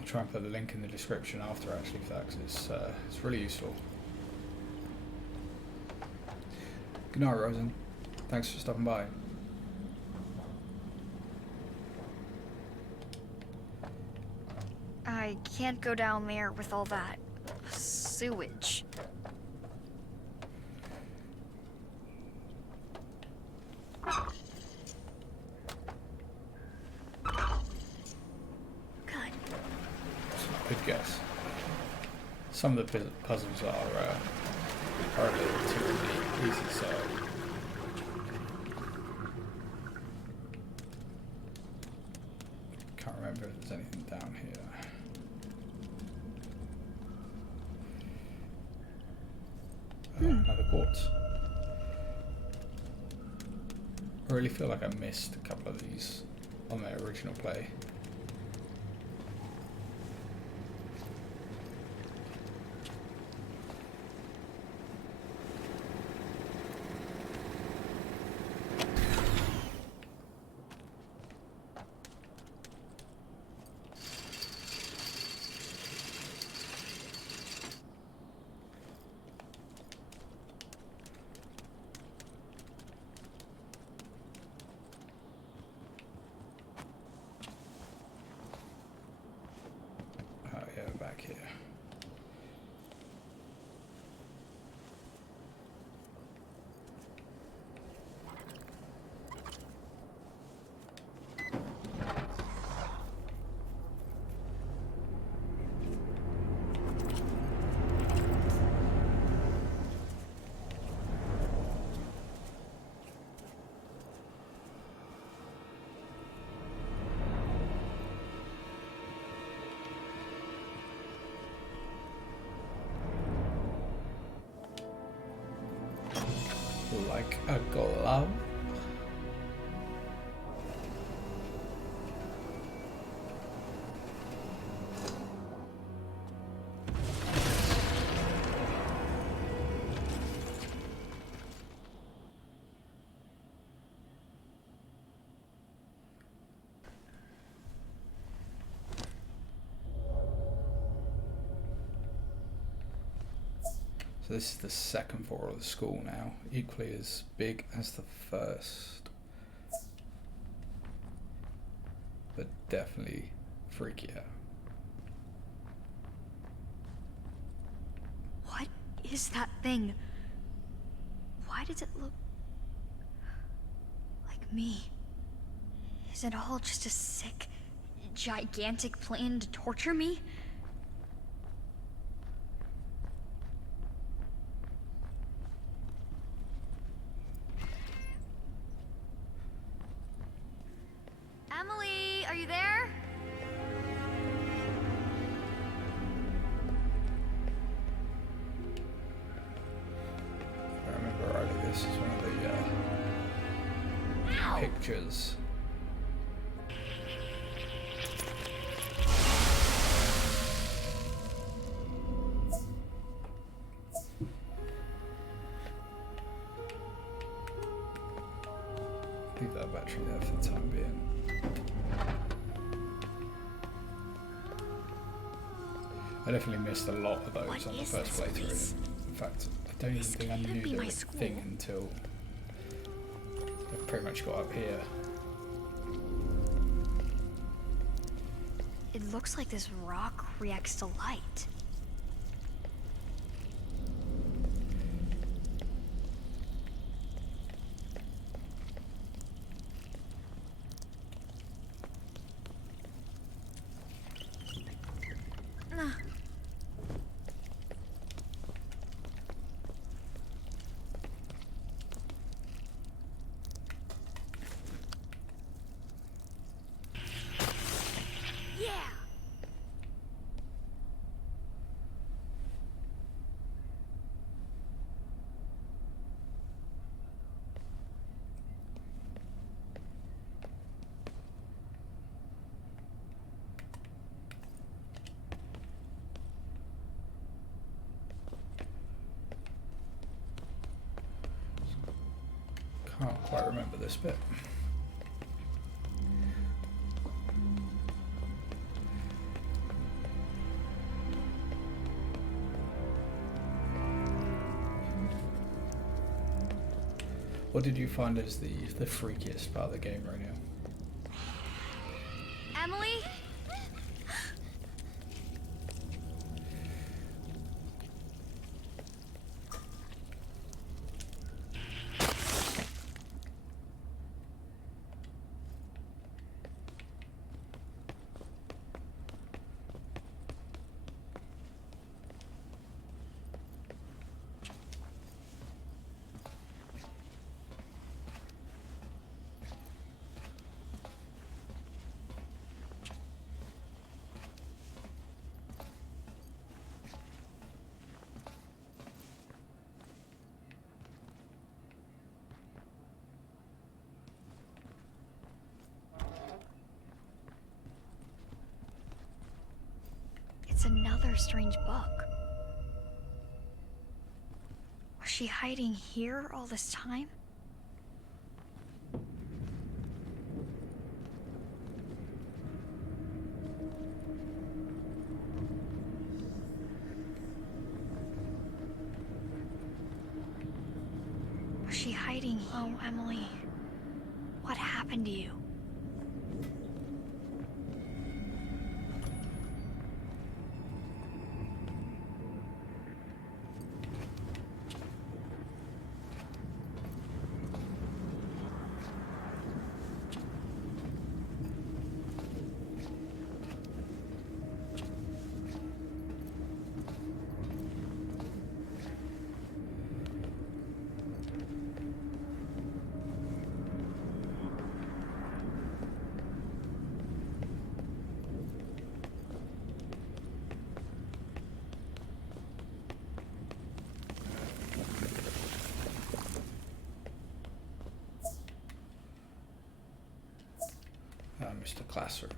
try and put the link in the description after, actually, for that, 'cause it's really useful. Good night, Rosen. Thanks for stopping by. I can't go down there with all that sewage. Good. Good guess. Some of the puzzles are a little too on the easy side. Can't remember if there's anything down here. Another quartz. I really feel like I missed a couple of these on my original play. Back here. Like a glove. So this is the second floor of the school now, equally as big as the first, but definitely freakier. What is that thing? Why does it look like me? Is it all just a sick, gigantic plan to torture me? Emily, are you there? If I remember rightly, this is one of the pictures. battery there for the time being. I definitely missed a lot of those on the first playthrough. In fact, I don't even think I knew they were a thing until I pretty much got up here. It looks like this rock reacts to light. Can't quite remember this bit. What did you find as the freakiest part of the game right now? Emily? It's another strange book. Was she hiding here all this time? Was she hiding? Oh, Emily. What happened to you? Mr. Classroom.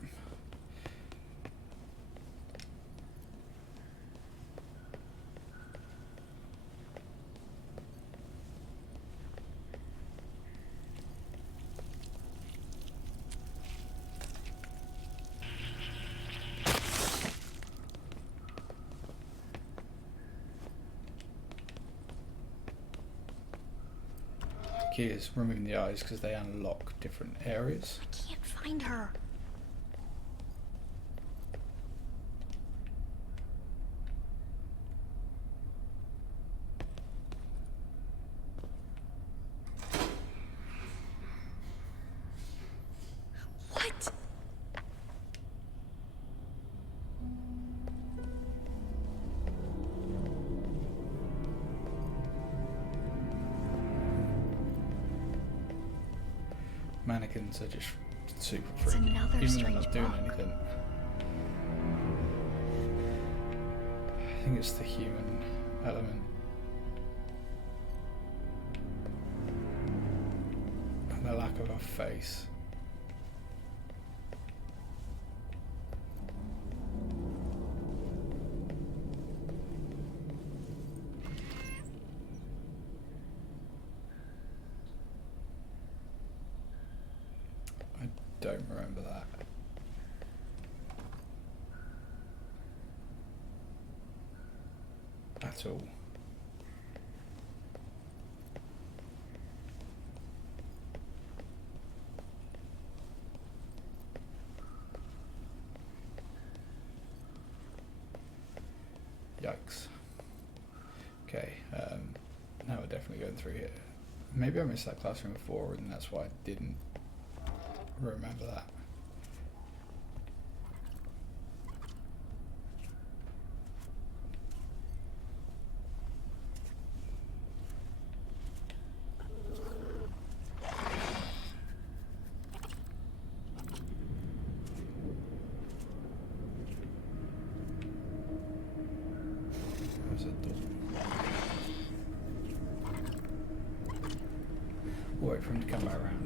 Key is removing the eyes because they unlock different areas. I can't find her. What? Mannequins are just super It's freaky, another even when they're strange not doing book. anything. I think it's the human element. And the lack of a face. don't remember that. At all. Yikes. Okay, now we're definitely going through here. Maybe I missed that classroom before and that's why I didn't remember that. Wait for him to come back around.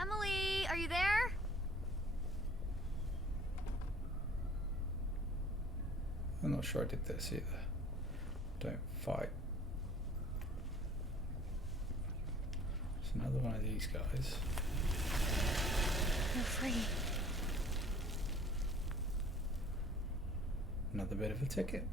Emily, are you there? I'm not sure I did this either. Don't fight. It's another one of these guys. You're free. Another bit of a ticket.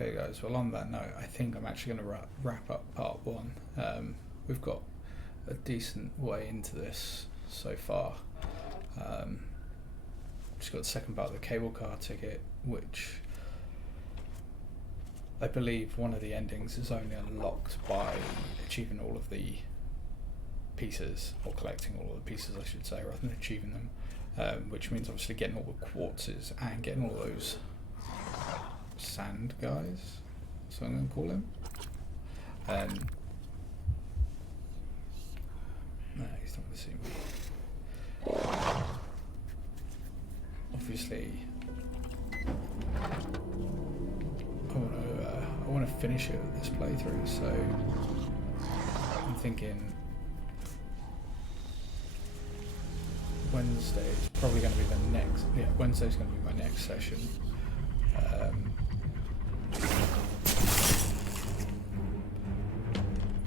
Okay guys, well on that note, I think I'm actually going to wrap up part one. We've got a decent way into this so far. Just got the second part of the cable car ticket, which I believe one of the endings is only unlocked by achieving all of the pieces, or collecting all of the pieces I should say, rather than achieving them, which means obviously getting all the quartzes and getting all those sand guys, so I'm going to call him. No, he's not going to see me. Obviously, I want to finish it with this playthrough, so I'm thinking Wednesday is probably going to be the next. Yeah, Wednesday's going to be my next session.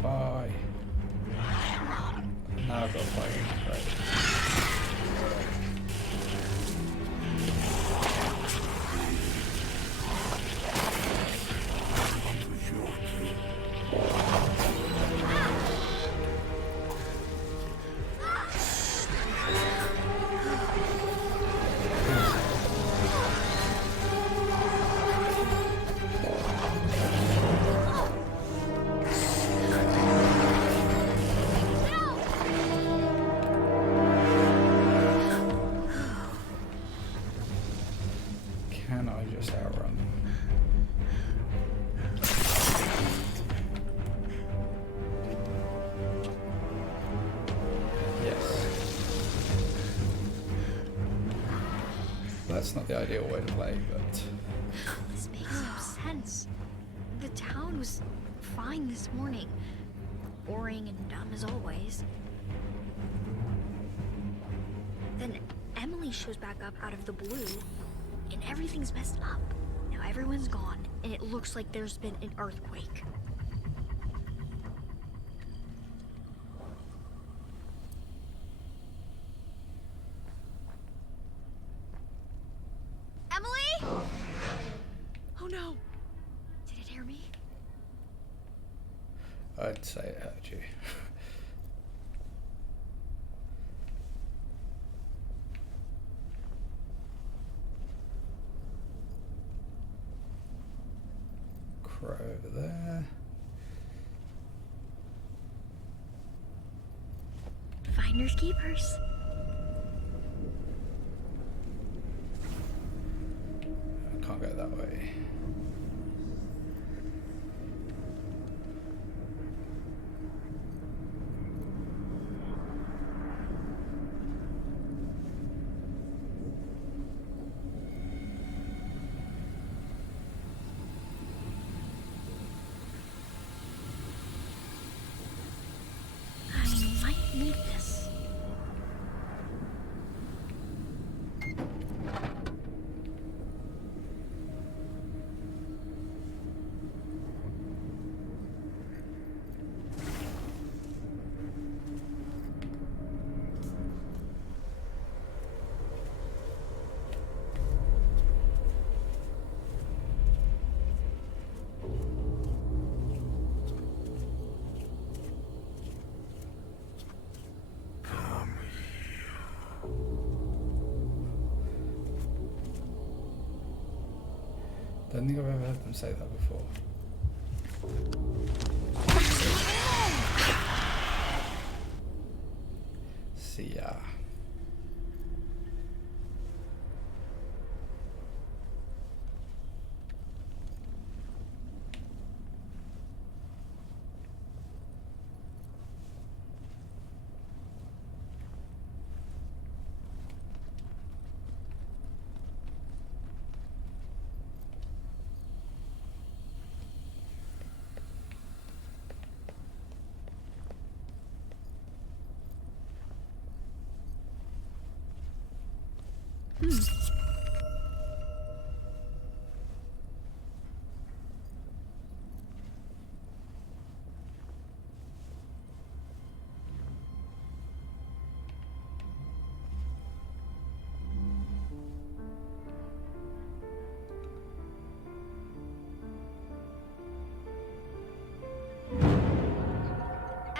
Bye. Now I've got to fight him. Right. Can I just outrun them? Yes. That's not the ideal way to play, but This makes no sense. The town was fine this morning. Boring and dumb as always. Then Emily shows back up out of the blue, and everything's messed up. Now everyone's gone, and it looks like there's been an earthquake. I'd say it hurt you. Crow over there. Finders keepers. I can't go that way. I might need this. Don't think I've ever heard them say that before. See ya.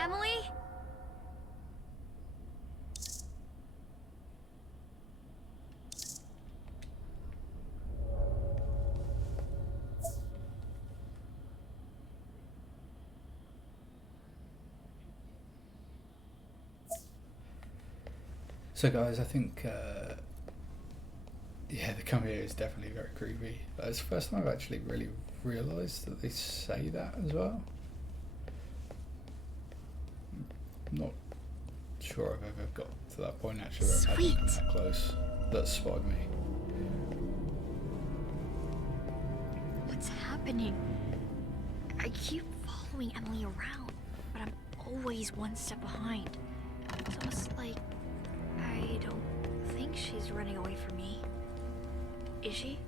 Emily? So guys, I think yeah, the come here is definitely very creepy. It's the first time I've actually really realised that they say that as well. I'm not sure I've ever got to that point actually where I've had Sweet. them that close that spotted me. What's happening? I keep following Emily around, but I'm always one step behind. It's almost like I don't think she's running away from me. Is she?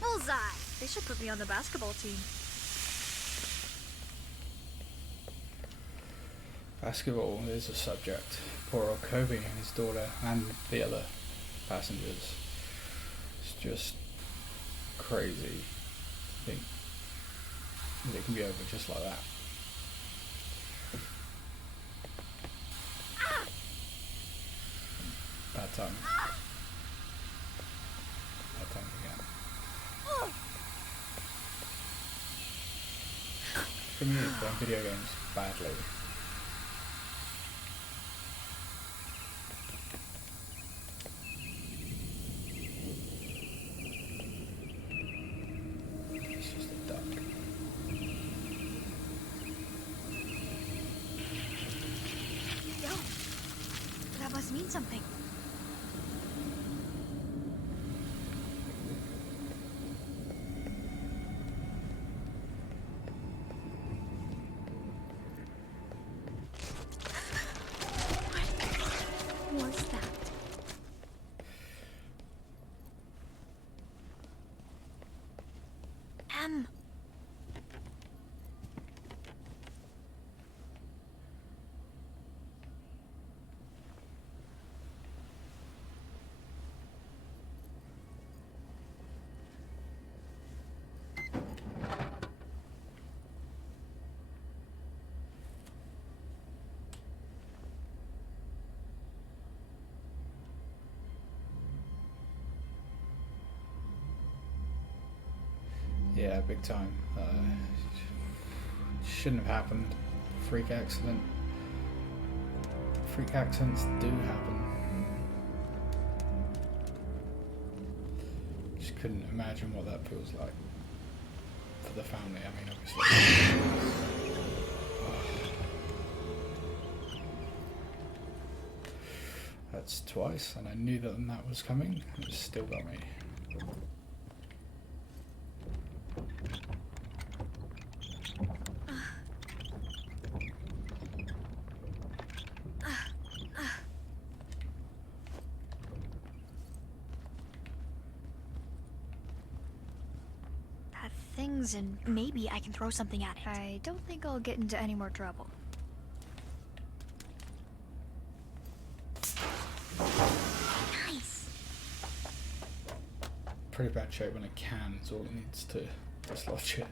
Bullseye! They should put me on the basketball team. Basketball is a subject. Poor old Kobe and his daughter and the other passengers. It's just crazy to think that it can be over just like that. Bad time. Bad time again. For me, it's playing video games badly. It's just a duck. Yo, that must mean something. What was that? Yeah, big time. Shouldn't have happened. Freak accident. Freak accidents do happen. Just couldn't imagine what that feels like for the family. I mean, obviously. That's twice, and I knew that was coming, and it still got me. That thing's in. Maybe I can throw something at it. I don't think I'll get into any more trouble. Nice. Pretty bad shape when it can. It's all it needs to dislodge it.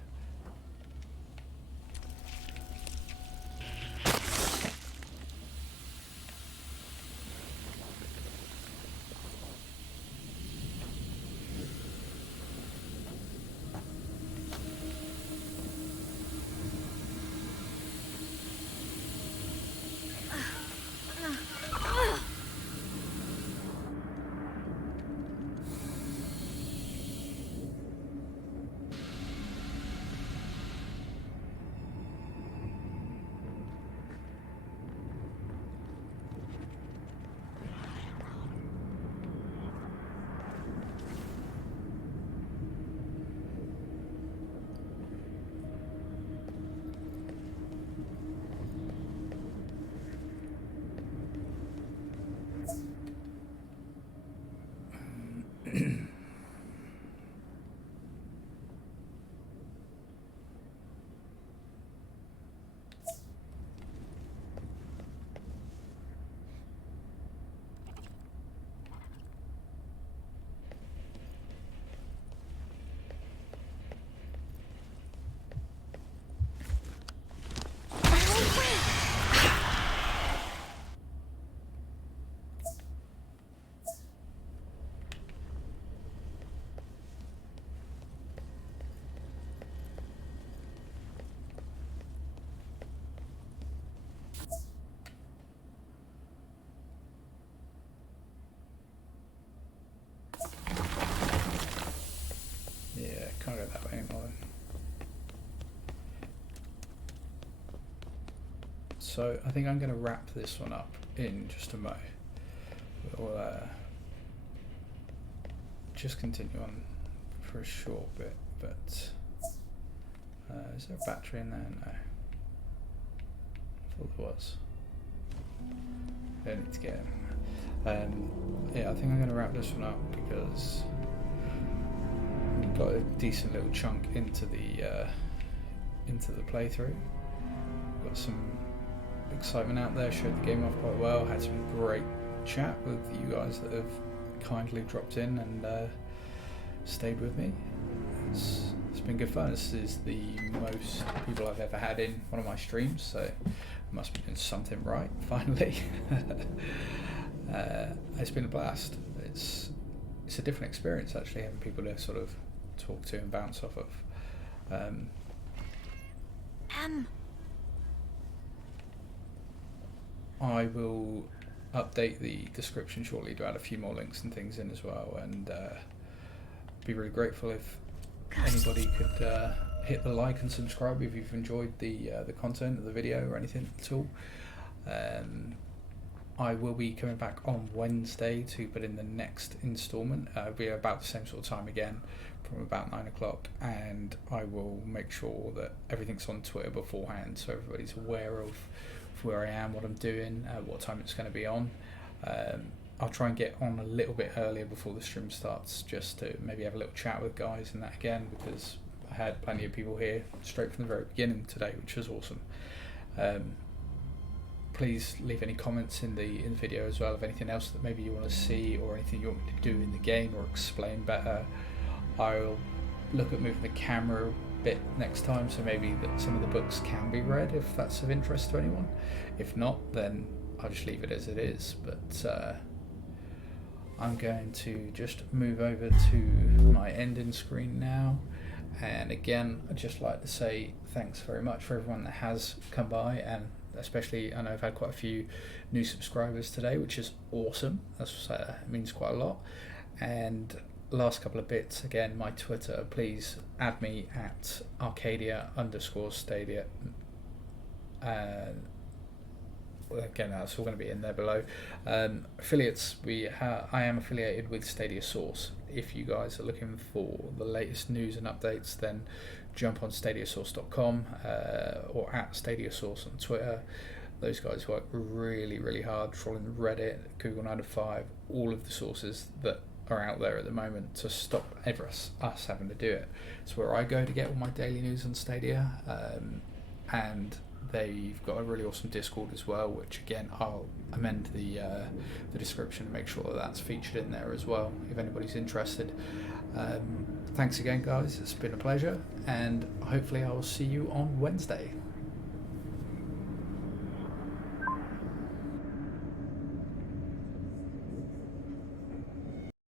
Can't go that way anymore then. So I think I'm going to wrap this one up in just a mo. We'll just continue on for a short bit, but is there a battery in there? No. I thought there was. I need to get him. Yeah, I think I'm going to wrap this one up because we've got a decent little chunk into the playthrough. Got some excitement out there, showed the game off quite well, had some great chat with you guys that have kindly dropped in and stayed with me. It's been good fun. This is the most people I've ever had in one of my streams, so I must be doing something right finally. It's been a blast. It's a different experience actually, having people to sort of talk to and bounce off of. I will update the description shortly to add a few more links and things in as well, and be really grateful if anybody could hit the like and subscribe if you've enjoyed the content of the video or anything at all. I will be coming back on Wednesday to put in the next instalment. It'll be about the same sort of time again, from about 9 o'clock, and I will make sure that everything's on Twitter beforehand so everybody's aware of where I am, what I'm doing, what time it's going to be on. I'll try and get on a little bit earlier before the stream starts, just to maybe have a little chat with guys and that again, because I had plenty of people here straight from the very beginning today, which was awesome. Please leave any comments in the video as well of anything else that maybe you want to see or anything you want me to do in the game or explain better. I'll look at moving the camera a bit next time, so maybe that some of the books can be read if that's of interest to anyone. If not, then I'll just leave it as it is. But I'm going to just move over to my ending screen now, And again, I'd just like to say thanks very much for everyone that has come by, and especially I know I've had quite a few new subscribers today, which is awesome. That's it means quite a lot. And last couple of bits, again, my Twitter, please add me at Arcadia_Stadia. Again, that's all going to be in there below. Affiliates, I am affiliated with Stadia Source. If you guys are looking for the latest news and updates, then jump on stadiasource.com or at Stadia Source on Twitter. Those guys work really, really hard trawling Reddit, Google 9to5, all of the sources that are out there at the moment to stop us having to do it. It's where I go to get all my daily news on Stadia, and they've got a really awesome Discord as well, which again I'll amend the description and make sure that that's featured in there as well if anybody's interested. Thanks again, guys. It's been a pleasure, and hopefully I will see you on Wednesday.